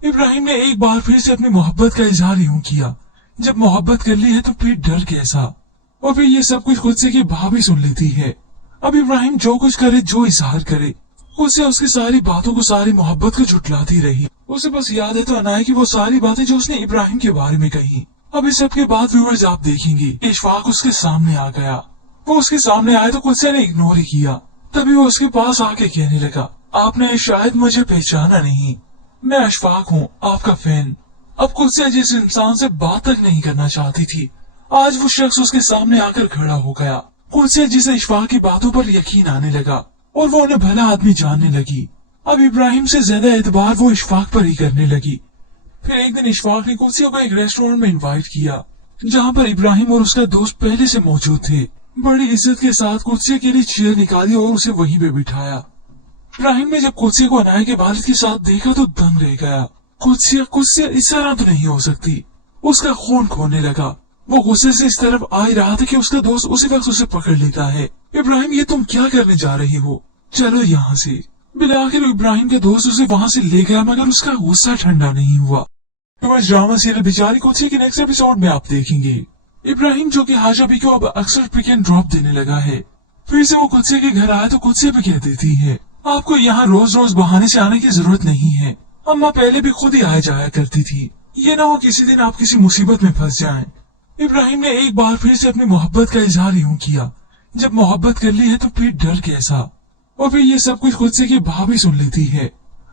इब्राहिम ने एक बार फिर से अपनी मोहब्बत का इजहार यूं किया, जब मोहब्बत कर ली है तो फिर डर कैसा। और फिर ये सब कुछ खुद से की भाभी सुन लेती है। अब इब्राहिम जो कुछ करे, जो इजहार करे, उसे उसकी सारी बातों को, सारी मोहब्बत को झुटलाती रही। उसे बस याद है तो अनाया की वो सारी बातें जो उसने इब्राहिम के बारे में कही। अब इस सब के बाद व्यूअर्स आप देखेंगे इशफाक उसके सामने आ गया। वो उसके सामने आए तो कुत्से ने इग्नोर ही किया। तभी वो उसके पास आके कहने लगा, आपने शायद मुझे पहचाना नहीं, मैं अशफाक हूँ, आपका फैन। अब कुत्से जिस इंसान से बात तक नहीं करना चाहती थी, आज वो शख्स उसके सामने आकर खड़ा हो गया। कुत्से जिसे इशफाक की बातों पर यकीन आने लगा और वो उन्हें भला आदमी जानने लगी। अब इब्राहिम से ज्यादा एतबार वो इशफाक पर ही करने लगी। फिर एक दिन इशफाक ने कुर्सियों को एक रेस्टोरेंट में इनवाइट किया, जहाँ पर इब्राहिम और उसका दोस्त पहले से मौजूद थे। बड़ी इज्जत के साथ कुर्सी के लिए चेयर निकाली और उसे वहीं पे बिठाया। इब्राहिम ने जब कुत्से को अनाया के वालिद के साथ देखा तो दंग रह गया। कुत्से इस तरह तो नहीं हो सकती। उसका खून खोने लगा। वो गुस्से से इस तरफ आ ही रहा था कि उसका दोस्त उसी वक्त उसे पकड़ लेता है। इब्राहिम, ये तुम क्या करने जा रही हो? चलो यहाँ से। बिलाखिर इब्राहिम के दोस्त उसे वहाँ से ले गया, मगर उसका गुस्सा ठंडा नहीं हुआ। ड्रामा सीरियल बेचारी कुत्से के नेक्स्ट एपिसोड में आप देखेंगे इब्राहिम जो कि हाजा बी को अब अक्सर पिक एंड ड्रॉप देने लगा है। फिर से वो कुत्से के घर आया तो कुत्से भी कह देती है, आपको यहाँ रोज रोज बहाने से आने की जरूरत नहीं है। अम्मा पहले भी खुद ही आया जाया करती थी। ये ना हो किसी दिन आप किसी मुसीबत में फंस जाएं। इब्राहिम ने एक बार फिर से अपनी मोहब्बत का इजहार यूं किया, जब मोहब्बत कर ली है तो फिर डर कैसा। और फिर ये सब कुछ खुद से की भाभी सुन लेती है।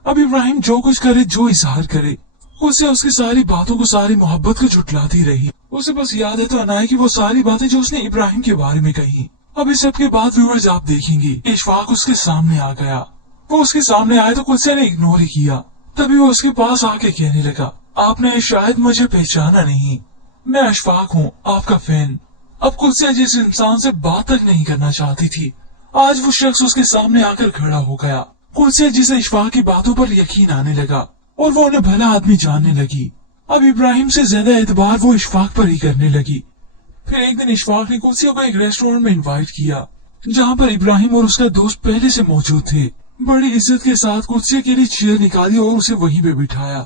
अब इब्राहिम जो कुछ करे, जो इजहार करे, उसे उसकी सारी बातों को, सारी मोहब्बत को झुटलाती रही। उसे बस याद है तो अनाया की वो सारी बातें जो उसने इब्राहिम के बारे में कही। अब इस सब के बाद व्यूअर्स आप देखेंगे इशफाक उसके सामने आ गया। वो उसके सामने आया तो कुत्से ने इग्नोर ही किया। तभी वो उसके पास आके कहने लगा, आपने शायद मुझे पहचाना नहीं, मैं अशफाक हूँ, आपका फैन। अब कुत्से जिस इंसान से बात तक नहीं करना चाहती थी, आज वो शख्स उसके सामने आकर खड़ा हो गया। कुत्से जिसे इशफाक की बातों पर यकीन आने लगा और वो उन्हें भला आदमी जानने लगी। अब इब्राहिम से ज्यादा एतबार वो इशफाक पर ही करने लगी। फिर एक दिन इशफाक ने कुत्से को एक रेस्टोरेंट में इनवाइट किया, जहाँ पर इब्राहिम और उसका दोस्त पहले से मौजूद थे। बड़ी इज्जत के साथ कुत्से के लिए चेयर निकाली और उसे वहीं पे बिठाया।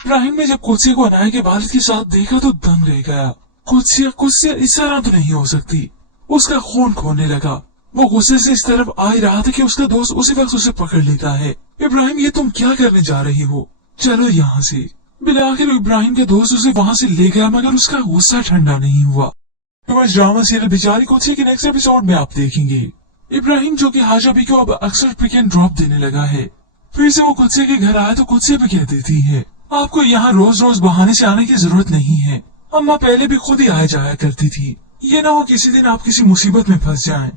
इब्राहिम ने जब कुत्से को अनाया के वालिद के साथ देखा तो दंग रह गया। कुत्से इस तरह तो नहीं हो सकती। उसका खून खोने लगा। वो गुस्से से इस तरफ आ ही रहा था कि उसका दोस्त उसी वक्त उसे पकड़ लेता है। इब्राहिम, ये तुम क्या करने जा रही हो? चलो यहाँ से। बिलाखिर इब्राहिम के दोस्त उसे वहाँ से ले गया, मगर उसका गुस्सा ठंडा नहीं हुआ। ड्रामा सीरियल बेचारी कुत्से के नेक्स्ट एपिसोड में आप देखेंगे इब्राहिम जो कि हाजा बी को अब अक्सर पिक एंड ड्रॉप देने लगा है। फिर से वो कुत्से के घर आया तो कुत्से भी कह देती है, आपको यहाँ रोज रोज बहाने से आने की जरूरत नहीं है। अम्मा पहले भी खुद ही आया जाया करती थी। ये ना हो किसी दिन आप किसी मुसीबत में फंस जाएं।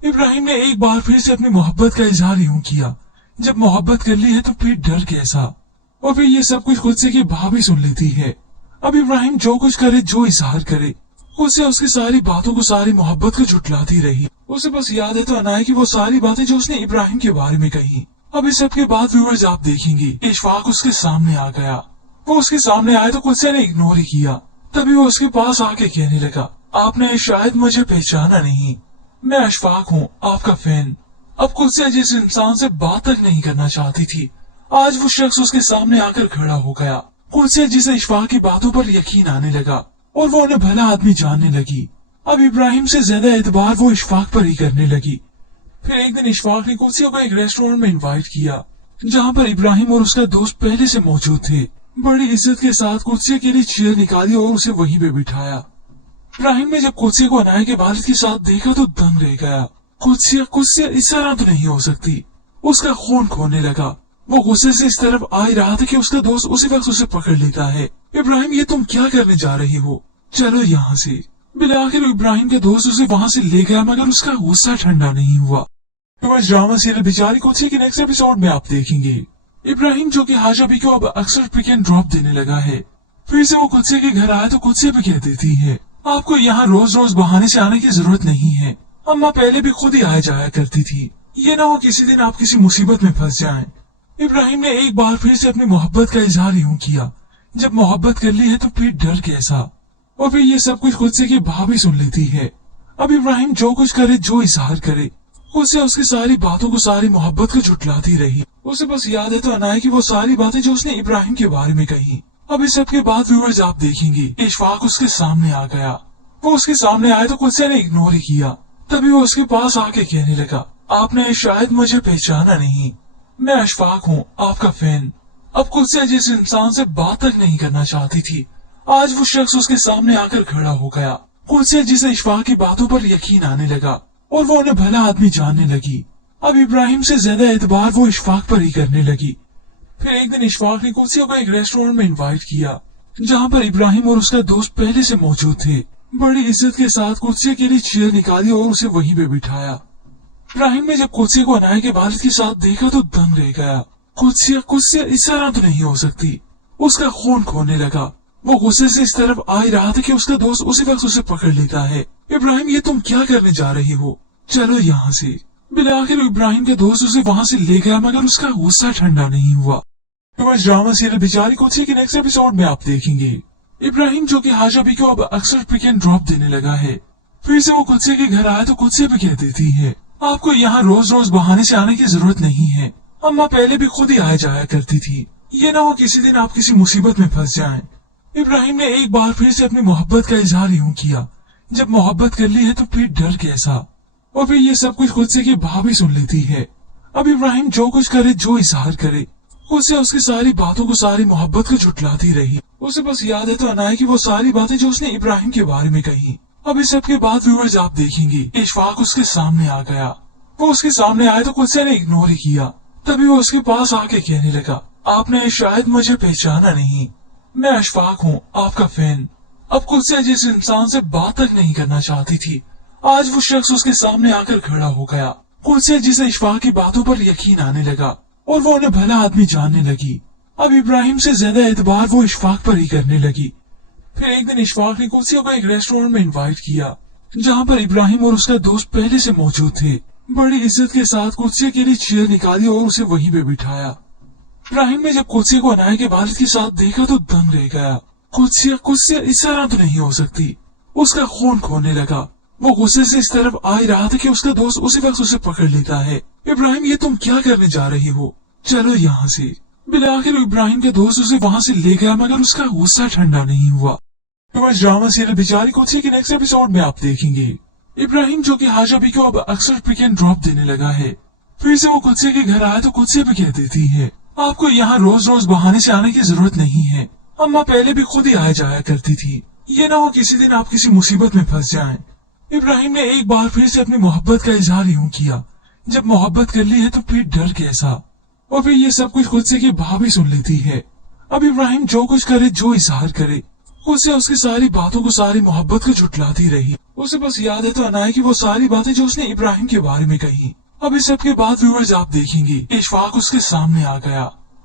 इब्राहिम ने एक बार फिर से अपनी मोहब्बत का इजहार यूं किया, जब मोहब्बत कर ली है तो फिर डर कैसा। और फिर ये सब कुछ कुत्से की भाभी सुन लेती है। अब इब्राहिम जो कुछ करे, जो इजहार करे, उसे उसकी सारी बातों को, सारी मोहब्बत को झुटलाती रही। उसे बस याद है तो अनाया की वो सारी बातें जो उसने इब्राहिम के बारे में कही। अब इस सब के बाद व्यूअर्स आप देखेंगे इशफाक उसके सामने आ गया। वो उसके सामने आया तो कुत्से ने इग्नोर ही किया। तभी वो उसके पास आके कहने लगा, आपने शायद मुझे पहचाना नहीं, मैं अशफाक हूँ, आपका फैन। अब कुत्से जिस इंसान से बात तक नहीं करना चाहती थी, आज वो शख्स उसके सामने आकर खड़ा हो गया। कुत्से जिसे इशफाक की बातों पर यकीन आने लगा और वो उन्हें भला आदमी जानने लगी। अब इब्राहिम से ज्यादा एतबार वो इशफाक पर ही करने लगी। फिर एक दिन इशफाक ने कुत्से को एक रेस्टोरेंट में इनवाइट किया, जहाँ पर इब्राहिम और उसका दोस्त पहले से मौजूद थे। बड़ी इज्जत के साथ कुत्से के लिए चेयर निकाली और उसे वहीं पे बिठाया। इब्राहिम ने जब कुत्से को अनाया के वालिद के साथ देखा तो दंग रह गया। कुत्से इस तरह तो नहीं हो सकती। उसका खून खोने लगा। वो गुस्से से इस तरफ आ ही रहा था कि उसका दोस्त उसी वक्त उसे पकड़ लेता है। इब्राहिम, ये तुम क्या करने जा रही हो? चलो यहाँ से। बिलाखिर इब्राहिम के दोस्त उसे वहाँ से ले गया, मगर उसका गुस्सा ठंडा नहीं हुआ। ड्रामा सीरियल बेचारी कुत्से के नेक्स्ट एपिसोड में आप देखेंगे इब्राहिम जो कि हाजा बी को अब अक्सर पिक एंड ड्रॉप देने लगा है। फिर से वो कुत्से के घर आया तो कुत्से भी कह देती है, आपको यहाँ रोज रोज बहाने से आने की जरूरत नहीं है। अम्मा पहले भी खुद ही आया जाया करती थी। ये ना हो किसी दिन आप किसी मुसीबत में फंस जाएं। इब्राहिम ने एक बार फिर से अपनी मोहब्बत का इजहार यूं किया, जब मोहब्बत कर ली है तो फिर डर कैसा। और फिर ये सब कुछ कुत्से की भाभी सुन लेती है। अब इब्राहिम जो कुछ करे, जो इजहार करे, उसे उसकी सारी बातों को, सारी मोहब्बत को झुटलाती रही। उसे बस याद है तो अनाया की वो सारी बातें जो उसने इब्राहिम के बारे में कही। अब इस सब के बाद व्यूअर्स आप देखेंगे इशफाक उसके सामने आ गया। वो उसके सामने आया तो कुत्से ने इग्नोर ही किया। तभी वो उसके पास आके कहने लगा, आपने शायद मुझे पहचाना नहीं, मैं अशफाक हूँ, आपका फैन। अब कुत्से जिस इंसान से बात तक नहीं करना चाहती थी, आज वो शख्स उसके सामने आकर खड़ा हो गया। कुत्से जिसे इशफाक की बातों पर यकीन आने लगा और वो उन्हें भला आदमी जानने लगी। अब इब्राहिम से ज्यादा एतबार वो इशफाक पर ही करने लगी। फिर एक दिन इशफाक ने कुत्से को एक रेस्टोरेंट में इनवाइट किया, जहाँ पर इब्राहिम और उसका दोस्त पहले से मौजूद थे। बड़ी इज्जत के साथ कुत्से के लिए चेयर निकाली और उसे वहीं पे बिठाया। इब्राहिम ने जब कुत्से को अनाया के वालिद के साथ देखा तो दंग रह गया। कुत्से इस तरह तो नहीं हो सकती। उसका खून खोने लगा। वो गुस्से से इस तरफ आ ही रहा था कि उसका दोस्त उसी वक्त उसे पकड़ लेता है। इब्राहिम, ये तुम क्या करने जा रही हो? चलो यहाँ से। बिलाखिर इब्राहिम के दोस्त उसे वहाँ से ले गया, मगर उसका गुस्सा ठंडा नहीं हुआ। तो इस ड्रामा सीरियल बेचारी कुत्से के नेक्स्ट एपिसोड में आप देखेंगे इब्राहिम जो कि हाजा बी को अब अक्सर पिक एंड ड्रॉप देने लगा है। फिर से वो कुत्से के घर आए तो कुत्से भी कह देती है, आपको यहाँ रोज रोज बहाने से आने की जरूरत नहीं है, अम्मा पहले भी खुद ही आया जाया करती थी, ये ना हो किसी दिन आप किसी मुसीबत में फंस जाएं। इब्राहिम ने एक बार फिर से अपनी मोहब्बत का इजहार यूं किया, जब मोहब्बत कर ली है तो फिर डर कैसा। और फिर ये सब कुछ कुत्से की भाभी सुन लेती है। अब इब्राहिम जो कुछ करे, जो इजहार करे, उसे उसकी सारी बातों को, सारी मोहब्बत को झुठलाती रही। उसे बस याद है तो अनाया की वो सारी बातें जो उसने इब्राहिम के बारे में कही। अब इस सब के बाद व्यूअर्स आप देखेंगे इशफाक उसके सामने आ गया। वो उसके सामने आए तो कुत्से ने इग्नोर ही किया। तभी वो उसके पास आके कहने लगा, आपने शायद मुझे पहचाना नहीं, मैं अशफाक हूँ, आपका फैन। अब कुत्से जिस इंसान से बात तक नहीं करना चाहती थी, आज वो शख्स उसके सामने आकर खड़ा हो गया। कुत्से जिसे इशफाक की बातों पर यकीन आने लगा और वो उन्हें भला आदमी जानने लगी। अब इब्राहिम से ज्यादा एतबार वो इशफाक पर ही करने लगी। फिर एक दिन इशफाक ने कुत्से को एक रेस्टोरेंट में इनवाइट किया, जहाँ पर इब्राहिम और उसका दोस्त पहले से मौजूद थे। बड़ी इज्जत के साथ कुत्से के लिए चेयर निकाली और उसे वहीं पे बिठाया। इब्राहिम ने जब कुत्से को अनाया के वालिद के साथ देखा तो दंग रह गया। कुत्से इस तरह तो नहीं हो सकती, उसका खून खोने लगा। वो गुस्से से इस तरफ आ ही रहा था कि उसका दोस्त उसी वक्त उसे पकड़ लेता है। इब्राहिम, ये तुम क्या करने जा रही हो, चलो यहाँ से। बिलाखिर इब्राहिम के दोस्त उसे वहाँ से ले गया, मगर उसका गुस्सा ठंडा नहीं हुआ। तो इस ड्रामा सीरियल बेचारी कुत्से के नेक्स्ट एपिसोड में आप देखेंगे इब्राहिम जो कि हाजा बी को अब अक्सर पिक एंड ड्रॉप देने लगा है। फिर से वो कुत्से के घर आए तो कुत्से भी कह देती है, आपको यहाँ रोज रोज बहाने से आने की जरूरत नहीं है, अम्मा पहले भी खुद ही आया जाया करती थी, ये ना हो किसी दिन आप किसी मुसीबत में फंस जाएं। इब्राहिम ने एक बार फिर से अपनी मोहब्बत का इजहार यूं किया, जब मोहब्बत कर ली है तो फिर डर कैसा। और फिर ये सब कुछ कुत्से की भाभी सुन लेती है। अब इब्राहिम जो कुछ करे, जो इजहार करे, उसे उसकी सारी बातों को, सारी मोहब्बत को झुठलाती रही। उसे बस याद है तो अनाया की वो सारी बातें जो उसने इब्राहिम के बारे में कही। अब इस सब के बाद व्यूअर्स आप देखेंगे इशफाक उसके सामने आ गया।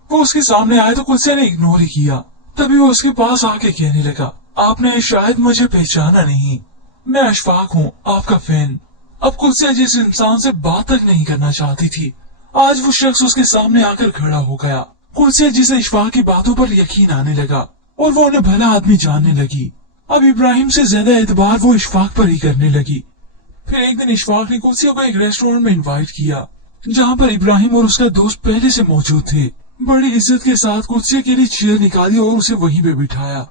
वो उसके सामने आए तो कुत्से ने इग्नोर ही किया। तभी वो उसके पास आके कहने लगा, आपने शायद मुझे पहचाना नहीं, मैं अशफाक हूँ, आपका फैन। अब कुत्से जिस इंसान से बात तक नहीं करना चाहती थी, आज वो शख्स उसके सामने आकर खड़ा हो गया। कुत्से जिसे इशफाक की बातों पर यकीन आने लगा और वो उन्हें भला आदमी जानने लगी। अब इब्राहिम से ज्यादा एतबार वो इशफाक पर ही करने लगी। फिर एक दिन इशफाक ने कुत्से को एक रेस्टोरेंट में इनवाइट किया, जहाँ पर इब्राहिम और उसका दोस्त पहले से मौजूद थे। बड़ी इज्जत के साथ कुत्से के लिए चेयर निकाली और उसे वहीं पे बिठाया।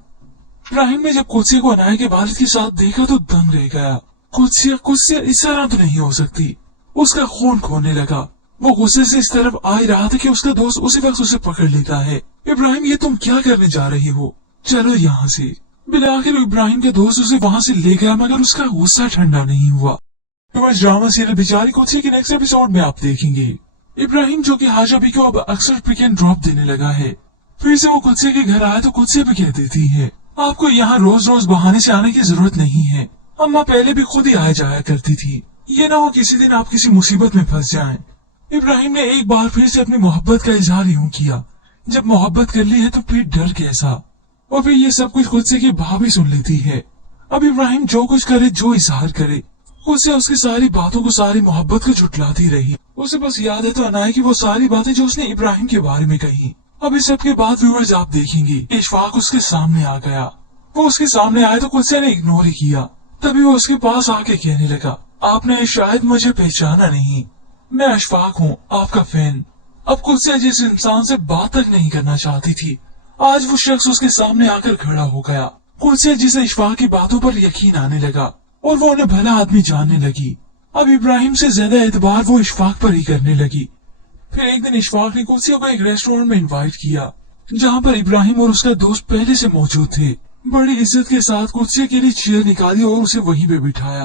इब्राहिम ने जब कुत्से को अनाया के वालिद के साथ देखा तो दंग रह गया। कुत्से इस तरह तो नहीं हो सकती, उसका खून खोने लगा। वो गुस्से से इस तरफ आ ही रहा था कि उसका दोस्त उसी वक्त उसे पकड़ लेता है। इब्राहिम, ये तुम क्या करने जा रही हो, चलो यहाँ से। बिलाखिर इब्राहिम के दोस्त उसे वहाँ से ले गया, मगर उसका गुस्सा ठंडा नहीं हुआ। तो इस ड्रामा सीरियल बेचारी कुत्से के नेक्स्ट एपिसोड में आप देखेंगे इब्राहिम जो कि हाजा बी को अब अक्सर पिक एंड ड्रॉप देने लगा है। फिर से वो कुत्से के घर आए तो कुत्से भी कह देती है, आपको यहाँ रोज रोज बहाने से आने की जरूरत नहीं है, अम्मा पहले भी खुद ही आया जाया करती थी, ये ना हो किसी दिन आप किसी मुसीबत में फंस जाएं। इब्राहिम ने एक बार फिर से अपनी मोहब्बत का इजहार यूं किया, जब मोहब्बत कर ली है तो फिर डर कैसा। और फिर ये सब कुछ कुत्से की भाभी सुन लेती है। अब इब्राहिम जो कुछ करे, जो इजहार करे, उसे उसकी सारी बातों को, सारी मोहब्बत को झुठलाती रही। उसे बस याद है तो अनाया की वो सारी बातें जो उसने इब्राहिम के बारे में कही। अब इस सब के बाद व्यूअर्स आप देखेंगे इशफाक उसके सामने आ गया। वो उसके सामने आए तो कुत्से ने इग्नोर ही किया। तभी वो उसके पास आके कहने लगा, आपने शायद मुझे पहचाना नहीं, मैं अशफाक हूँ, आपका फैन। अब कुत्से जिस इंसान से बात तक नहीं करना चाहती थी, आज वो शख्स उसके सामने आकर खड़ा हो गया। कुत्से जिसे इशफाक की बातों पर यकीन आने लगा और वो उन्हें भला आदमी जानने लगी। अब इब्राहिम से ज्यादा एतबार वो इशफाक पर ही करने लगी। फिर एक दिन इशफाक ने कुत्से को एक रेस्टोरेंट में इनवाइट किया, जहाँ पर इब्राहिम और उसका दोस्त पहले से मौजूद थे। बड़ी इज्जत के साथ कुत्से के लिए चेयर निकाली और उसे वहीं पे बिठाया।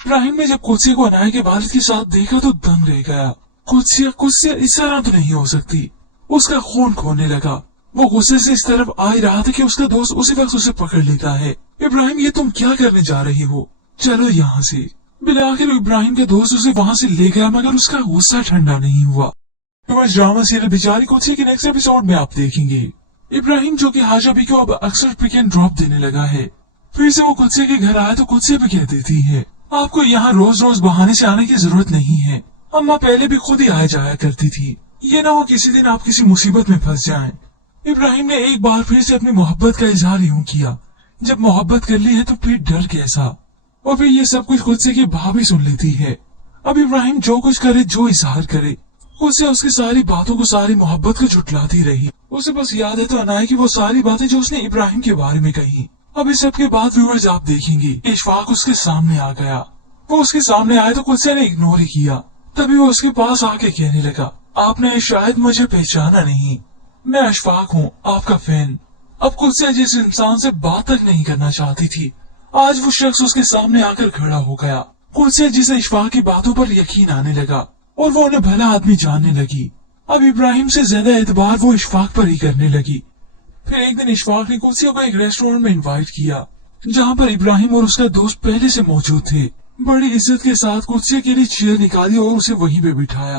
इब्राहिम ने जब कुत्से को अनाया के वालिद के साथ देखा तो दंग रह गया। कुत्से इस तरह तो नहीं हो सकती, उसका खून खोने लगा। वो गुस्से से इस तरफ आ ही रहा था कि उसका दोस्त उसी वक्त उसे पकड़ लेता है। इब्राहिम, ये तुम क्या करने जा रही हो, चलो यहाँ से। बिलाखिर इब्राहिम के दोस्त उसे वहाँ से ले गया, मगर उसका गुस्सा ठंडा नहीं हुआ। तो इस ड्रामा सीरियल बेचारी कुत्से के नेक्स्ट एपिसोड में आप देखेंगे इब्राहिम जो कि हाजा बी को अब अक्सर पिक एंड ड्रॉप देने लगा है। फिर से वो कुत्से के घर आए तो कुत्से भी कह देती है, आपको यहाँ रोज रोज बहाने से आने की जरूरत नहीं है, अम्मा पहले भी खुद ही आया जाया करती थी। ये ना हो किसी दिन आप किसी मुसीबत में फंस जाएं। इब्राहिम ने एक बार फिर से अपनी मोहब्बत का इजहार यूं किया, जब मोहब्बत कर ली है तो फिर डर कैसा। और फिर ये सब कुछ खुद से की भाभी सुन लेती है। अब इब्राहिम जो कुछ करे, जो इजहार करे, उसे उसकी सारी बातों को, सारी मोहब्बत को झुटलाती रही। उसे बस याद है तो अनाया की वो सारी बातें जो उसने इब्राहिम के बारे में कही। अब इस सब के बाद व्यूअर्स आप देखेंगे इशफाक उसके सामने आ गया। वो उसके सामने आया तो कुछ ने इग्नोर ही किया। तभी वो उसके पास आके कहने लगा, आपने शायद मुझे पहचाना नहीं, मैं अशफाक हूँ, आपका फैन। अब कुछ जिस इंसान से बात तक नहीं करना चाहती थी, आज वो शख्स उसके सामने आकर खड़ा हो गया। कुछ जिसे इशफाक की बातों पर यकीन आने लगा और वो उन्हें भला आदमी जानने लगी। अब इब्राहिम से ज्यादा एतबार वो इशफाक पर ही करने लगी। फिर एक दिन इशफाक ने कुर्सियों को एक रेस्टोरेंट में इनवाइट किया, जहाँ पर इब्राहिम और उसका दोस्त पहले से मौजूद थे। बड़ी इज्जत के साथ कुर्सिया के लिए चेयर निकाली और उसे वहीं पे बिठाया।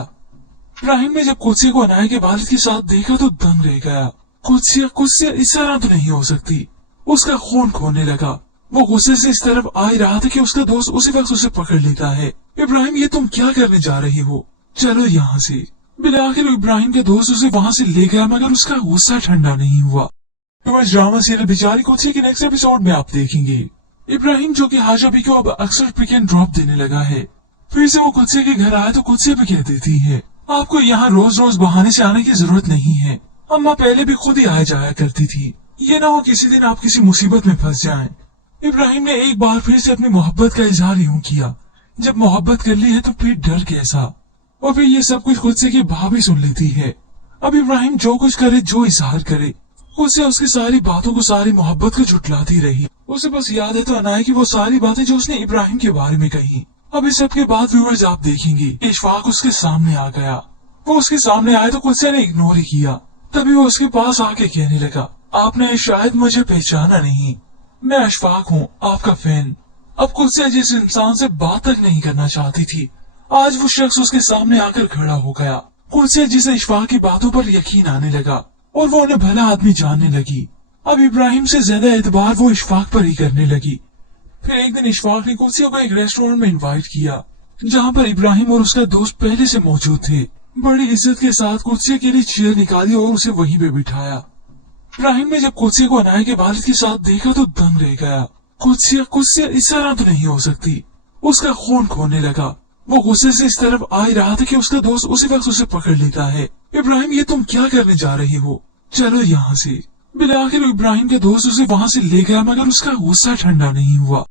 इब्राहिम ने जब कुर्सिया को अनाया के वालिद के साथ देखा तो दंग रह गया। कुर्सिया इस तरह तो नहीं हो सकती। उसका खून खोने लगा। वो गुस्से से इस तरफ आ ही रहा था कि उसका दोस्त उसी वक्त उसे पकड़ लेता है। इब्राहिम, ये तुम क्या करने जा रही हो, चलो यहाँ से। बिल आखिर इब्राहिम के दोस्त उसे वहाँ से ले गया, मगर उसका गुस्सा ठंडा नहीं हुआ। ड्रामा सीरियल बेचारी कुर्सी के नेक्स्ट एपिसोड में आप देखेंगे इब्राहिम जो कि हाजा भी को अब अक्सर पिक एंड ड्रॉप देने लगा है। फिर से वो कुत्से के घर आए तो कुत्से भी कह देती है, आपको यहाँ रोज रोज बहाने से आने की जरूरत नहीं है, अम्मा पहले भी खुद ही आया जाया करती थी। ये ना हो किसी दिन आप किसी मुसीबत में फंस जाएं। इब्राहिम ने एक बार फिर से अपनी मोहब्बत का इजहार यूं किया, जब मोहब्बत कर ली है तो फिर डर कैसा। और फिर ये सब कुछ खुद से की भाभी सुन लेती है। अब इब्राहिम जो कुछ करे, जो इजहार करे, उसे उसकी सारी बातों को, सारी मोहब्बत को झुटलाती रही। उसे बस याद है तो अनाया की वो सारी बातें जो उसने इब्राहिम के बारे में कही। अब इस सब के बाद व्यूअर्स आप देखेंगे इशफाक उसके सामने आ गया। वो उसके सामने आया तो कुछ ने इग्नोर ही किया। तभी वो उसके पास आके कहने लगा, आपने शायद मुझे पहचाना नहीं, मैं अशफाक हूँ, आपका फैन। अब कुछ जिस इंसान से बात तक नहीं करना चाहती थी, आज वो शख्स उसके सामने आकर खड़ा हो गया। कुछ जिसे इशफाक की बातों पर यकीन आने लगा और वो उन्हें भला आदमी जानने लगी। अब इब्राहिम से ज्यादा एतबार वो इशफाक पर ही करने लगी। फिर एक दिन इशफाक ने कुर्सियों को एक रेस्टोरेंट में इनवाइट किया, जहाँ पर इब्राहिम और उसका दोस्त पहले से मौजूद थे। बड़ी इज्जत के साथ कुर्सिया के लिए चेयर निकाली और उसे वहीं पे बिठाया। इब्राहिम ने जब कुर्सिया को अनाया के वालिद के साथ देखा तो दंग रह गया। कुर्सिया इस तरह तो नहीं हो सकती। उसका खून खोने लगा। वो गुस्से से इस तरफ आ ही रहा था कि उसका दोस्त उसी वक्त उसे पकड़ लेता है। इब्राहिम, ये तुम क्या करने जा रही हो, चलो यहाँ से। बिल आखिर इब्राहिम के दोस्त उसे वहाँ से ले गया, मगर उसका गुस्सा ठंडा नहीं हुआ।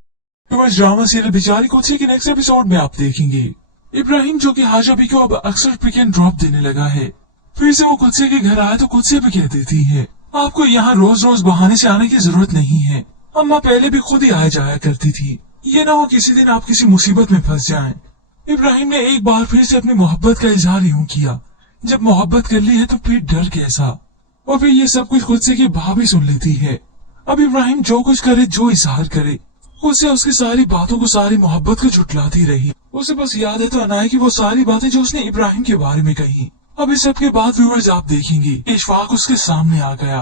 ड्रामा सीरियल बेचारी कुर्सी के नेक्स्ट एपिसोड में आप देखेंगे इब्राहिम जो कि हाजा भी को अब अक्सर पिक एंड ड्रॉप देने लगा है। फिर से वो कुत्से के घर आया तो कुत्से भी कह देती है, आपको यहाँ रोज रोज बहाने से आने की जरूरत नहीं है, अम्मा पहले भी खुद ही आया जाया करती थी। ये ना हो किसी दिन आप किसी मुसीबत में फंस जाएं। इब्राहिम ने एक बार फिर से अपनी मोहब्बत का इजहार यूं किया, जब मोहब्बत कर ली है तो फिर डर कैसा। और फिर ये सब कुछ खुद से की भाभी सुन लेती है। अब इब्राहिम जो कुछ करे, जो इजहार करे, उसे उसकी सारी बातों को, सारी मोहब्बत को झुटलाती रही। उसे बस याद है तो अनाया की वो सारी बातें जो उसने इब्राहिम के बारे में कही। अब इस सब के बाद व्यूअर्स आप देखेंगे इशफाक उसके सामने आ गया।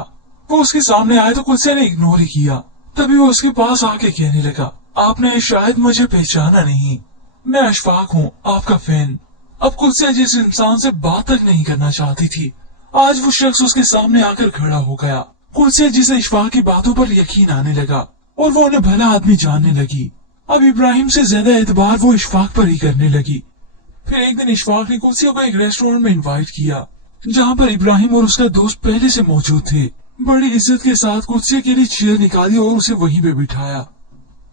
वो उसके सामने आया तो कुछ ने इग्नोर ही किया। तभी वो उसके पास आके कहने लगा, आपने शायद मुझे पहचाना नहीं, मैं अशफाक हूँ, आपका फैन। अब कुछ जिस इंसान से बात तक नहीं करना चाहती थी, आज वो शख्स उसके सामने आकर खड़ा हो गया। कुछ जिसे इशफाक की बातों पर यकीन आने लगा और वो उन्हें भला आदमी जानने लगी। अब इब्राहिम से ज्यादा एतबार वो इशफाक पर ही करने लगी। फिर एक दिन इशफाक ने कुर्सियों को एक रेस्टोरेंट में इनवाइट किया, जहाँ पर इब्राहिम और उसका दोस्त पहले से मौजूद थे। बड़ी इज्जत के साथ कुर्सिया के लिए चेयर निकाली और उसे वहीं पे बिठाया।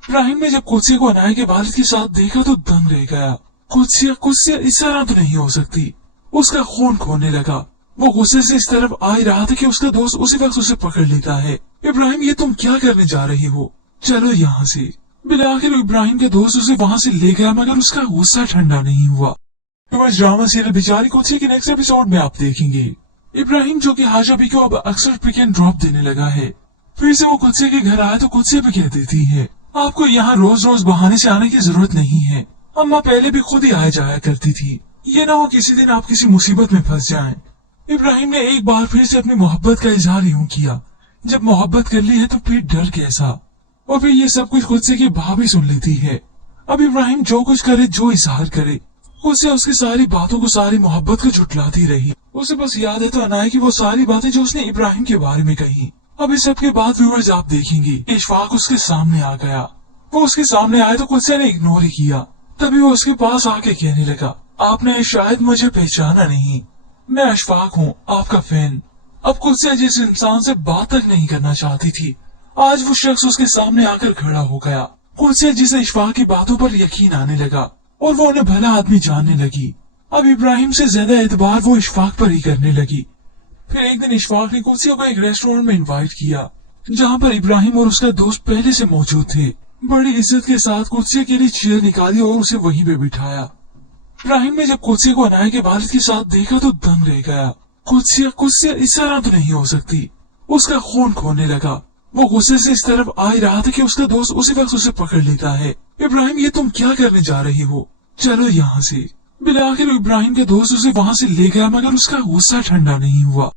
इब्राहिम ने जब कुर्सिया को अनाया के वालिद के साथ देखा तो दंग रह गया। कुर्सिया इस तरह तो नहीं हो सकती। उसका खून खोने लगा। वो गुस्से से इस तरफ आ ही रहा था कि उसका दोस्त उसी वक्त उसे पकड़ लेता है। इब्राहिम, ये तुम क्या करने जा रही हो, चलो यहाँ से। बिल आखिर इब्राहिम के दोस्त उसे वहाँ से ले गया, मगर उसका गुस्सा ठंडा नहीं हुआ। ड्रामा सीरियल बेचारी कुर्सी के नेक्स्ट एपिसोड में आप देखेंगे इब्राहिम जो कि हाजा भी को अब अक्सर पिक एंड ड्रॉप देने लगा है। फिर से वो कुत्से के घर आया तो कुत्से भी कह देती है, आपको यहाँ रोज रोज बहाने से आने की जरूरत नहीं है, अम्मा पहले भी खुद ही आया जाया करती थी। ये ना हो किसी दिन आप किसी मुसीबत में फंस जाएं। इब्राहिम ने एक बार फिर से अपनी मोहब्बत का इजहार यूं किया, जब मोहब्बत कर ली है तो फिर डर कैसा। और फिर ये सब कुछ खुद से की भाभी सुन लेती है। अब इब्राहिम जो कुछ करे, जो इजहार करे, उसे उसकी सारी बातों को, सारी मोहब्बत को झुटलाती रही। उसे बस याद है तो अनाया की वो सारी बातें जो उसने इब्राहिम के बारे में कही। अब इस सब के बाद व्यूअर्स आप देखेंगे इशफाक उसके सामने आ गया। वो उसके सामने आया तो कुत्से ने इग्नोर ही किया। तभी वो उसके पास आके कहने लगा, आपने शायद मुझे पहचाना नहीं, मैं अशफाक हूँ, आपका फैन। अब कुत्से जिस इंसान से बात तक नहीं करना चाहती थी, आज वो शख्स उसके सामने आकर खड़ा हो गया। कुत्से जिसे इशफाक की बातों पर यकीन आने लगा और वो उन्हें भला आदमी जानने लगी। अब इब्राहिम से ज्यादा एतबार वो इशफाक पर ही करने लगी। फिर एक दिन इशफाक ने कुत्से को एक रेस्टोरेंट में इनवाइट किया, जहाँ पर इब्राहिम और उसका दोस्त पहले से मौजूद थे। बड़ी इज्जत के साथ कुत्से के लिए चेयर निकाली और उसे वहीं पे बिठाया। इब्राहिम ने जब कुत्से को अनाया के वालिद के साथ देखा तो दंग रह गया। कुत्से इस तरह तो नहीं हो सकती। उसका खून खोने लगा। वो गुस्से से इस तरफ आ ही रहा था कि उसका दोस्त उसी वक्त उसे पकड़ लेता है। इब्राहिम, ये तुम क्या करने जा रही हो, चलो यहाँ से। बिलाखिर इब्राहिम के दोस्त उसे वहाँ से ले गया, मगर उसका गुस्सा ठंडा नहीं हुआ।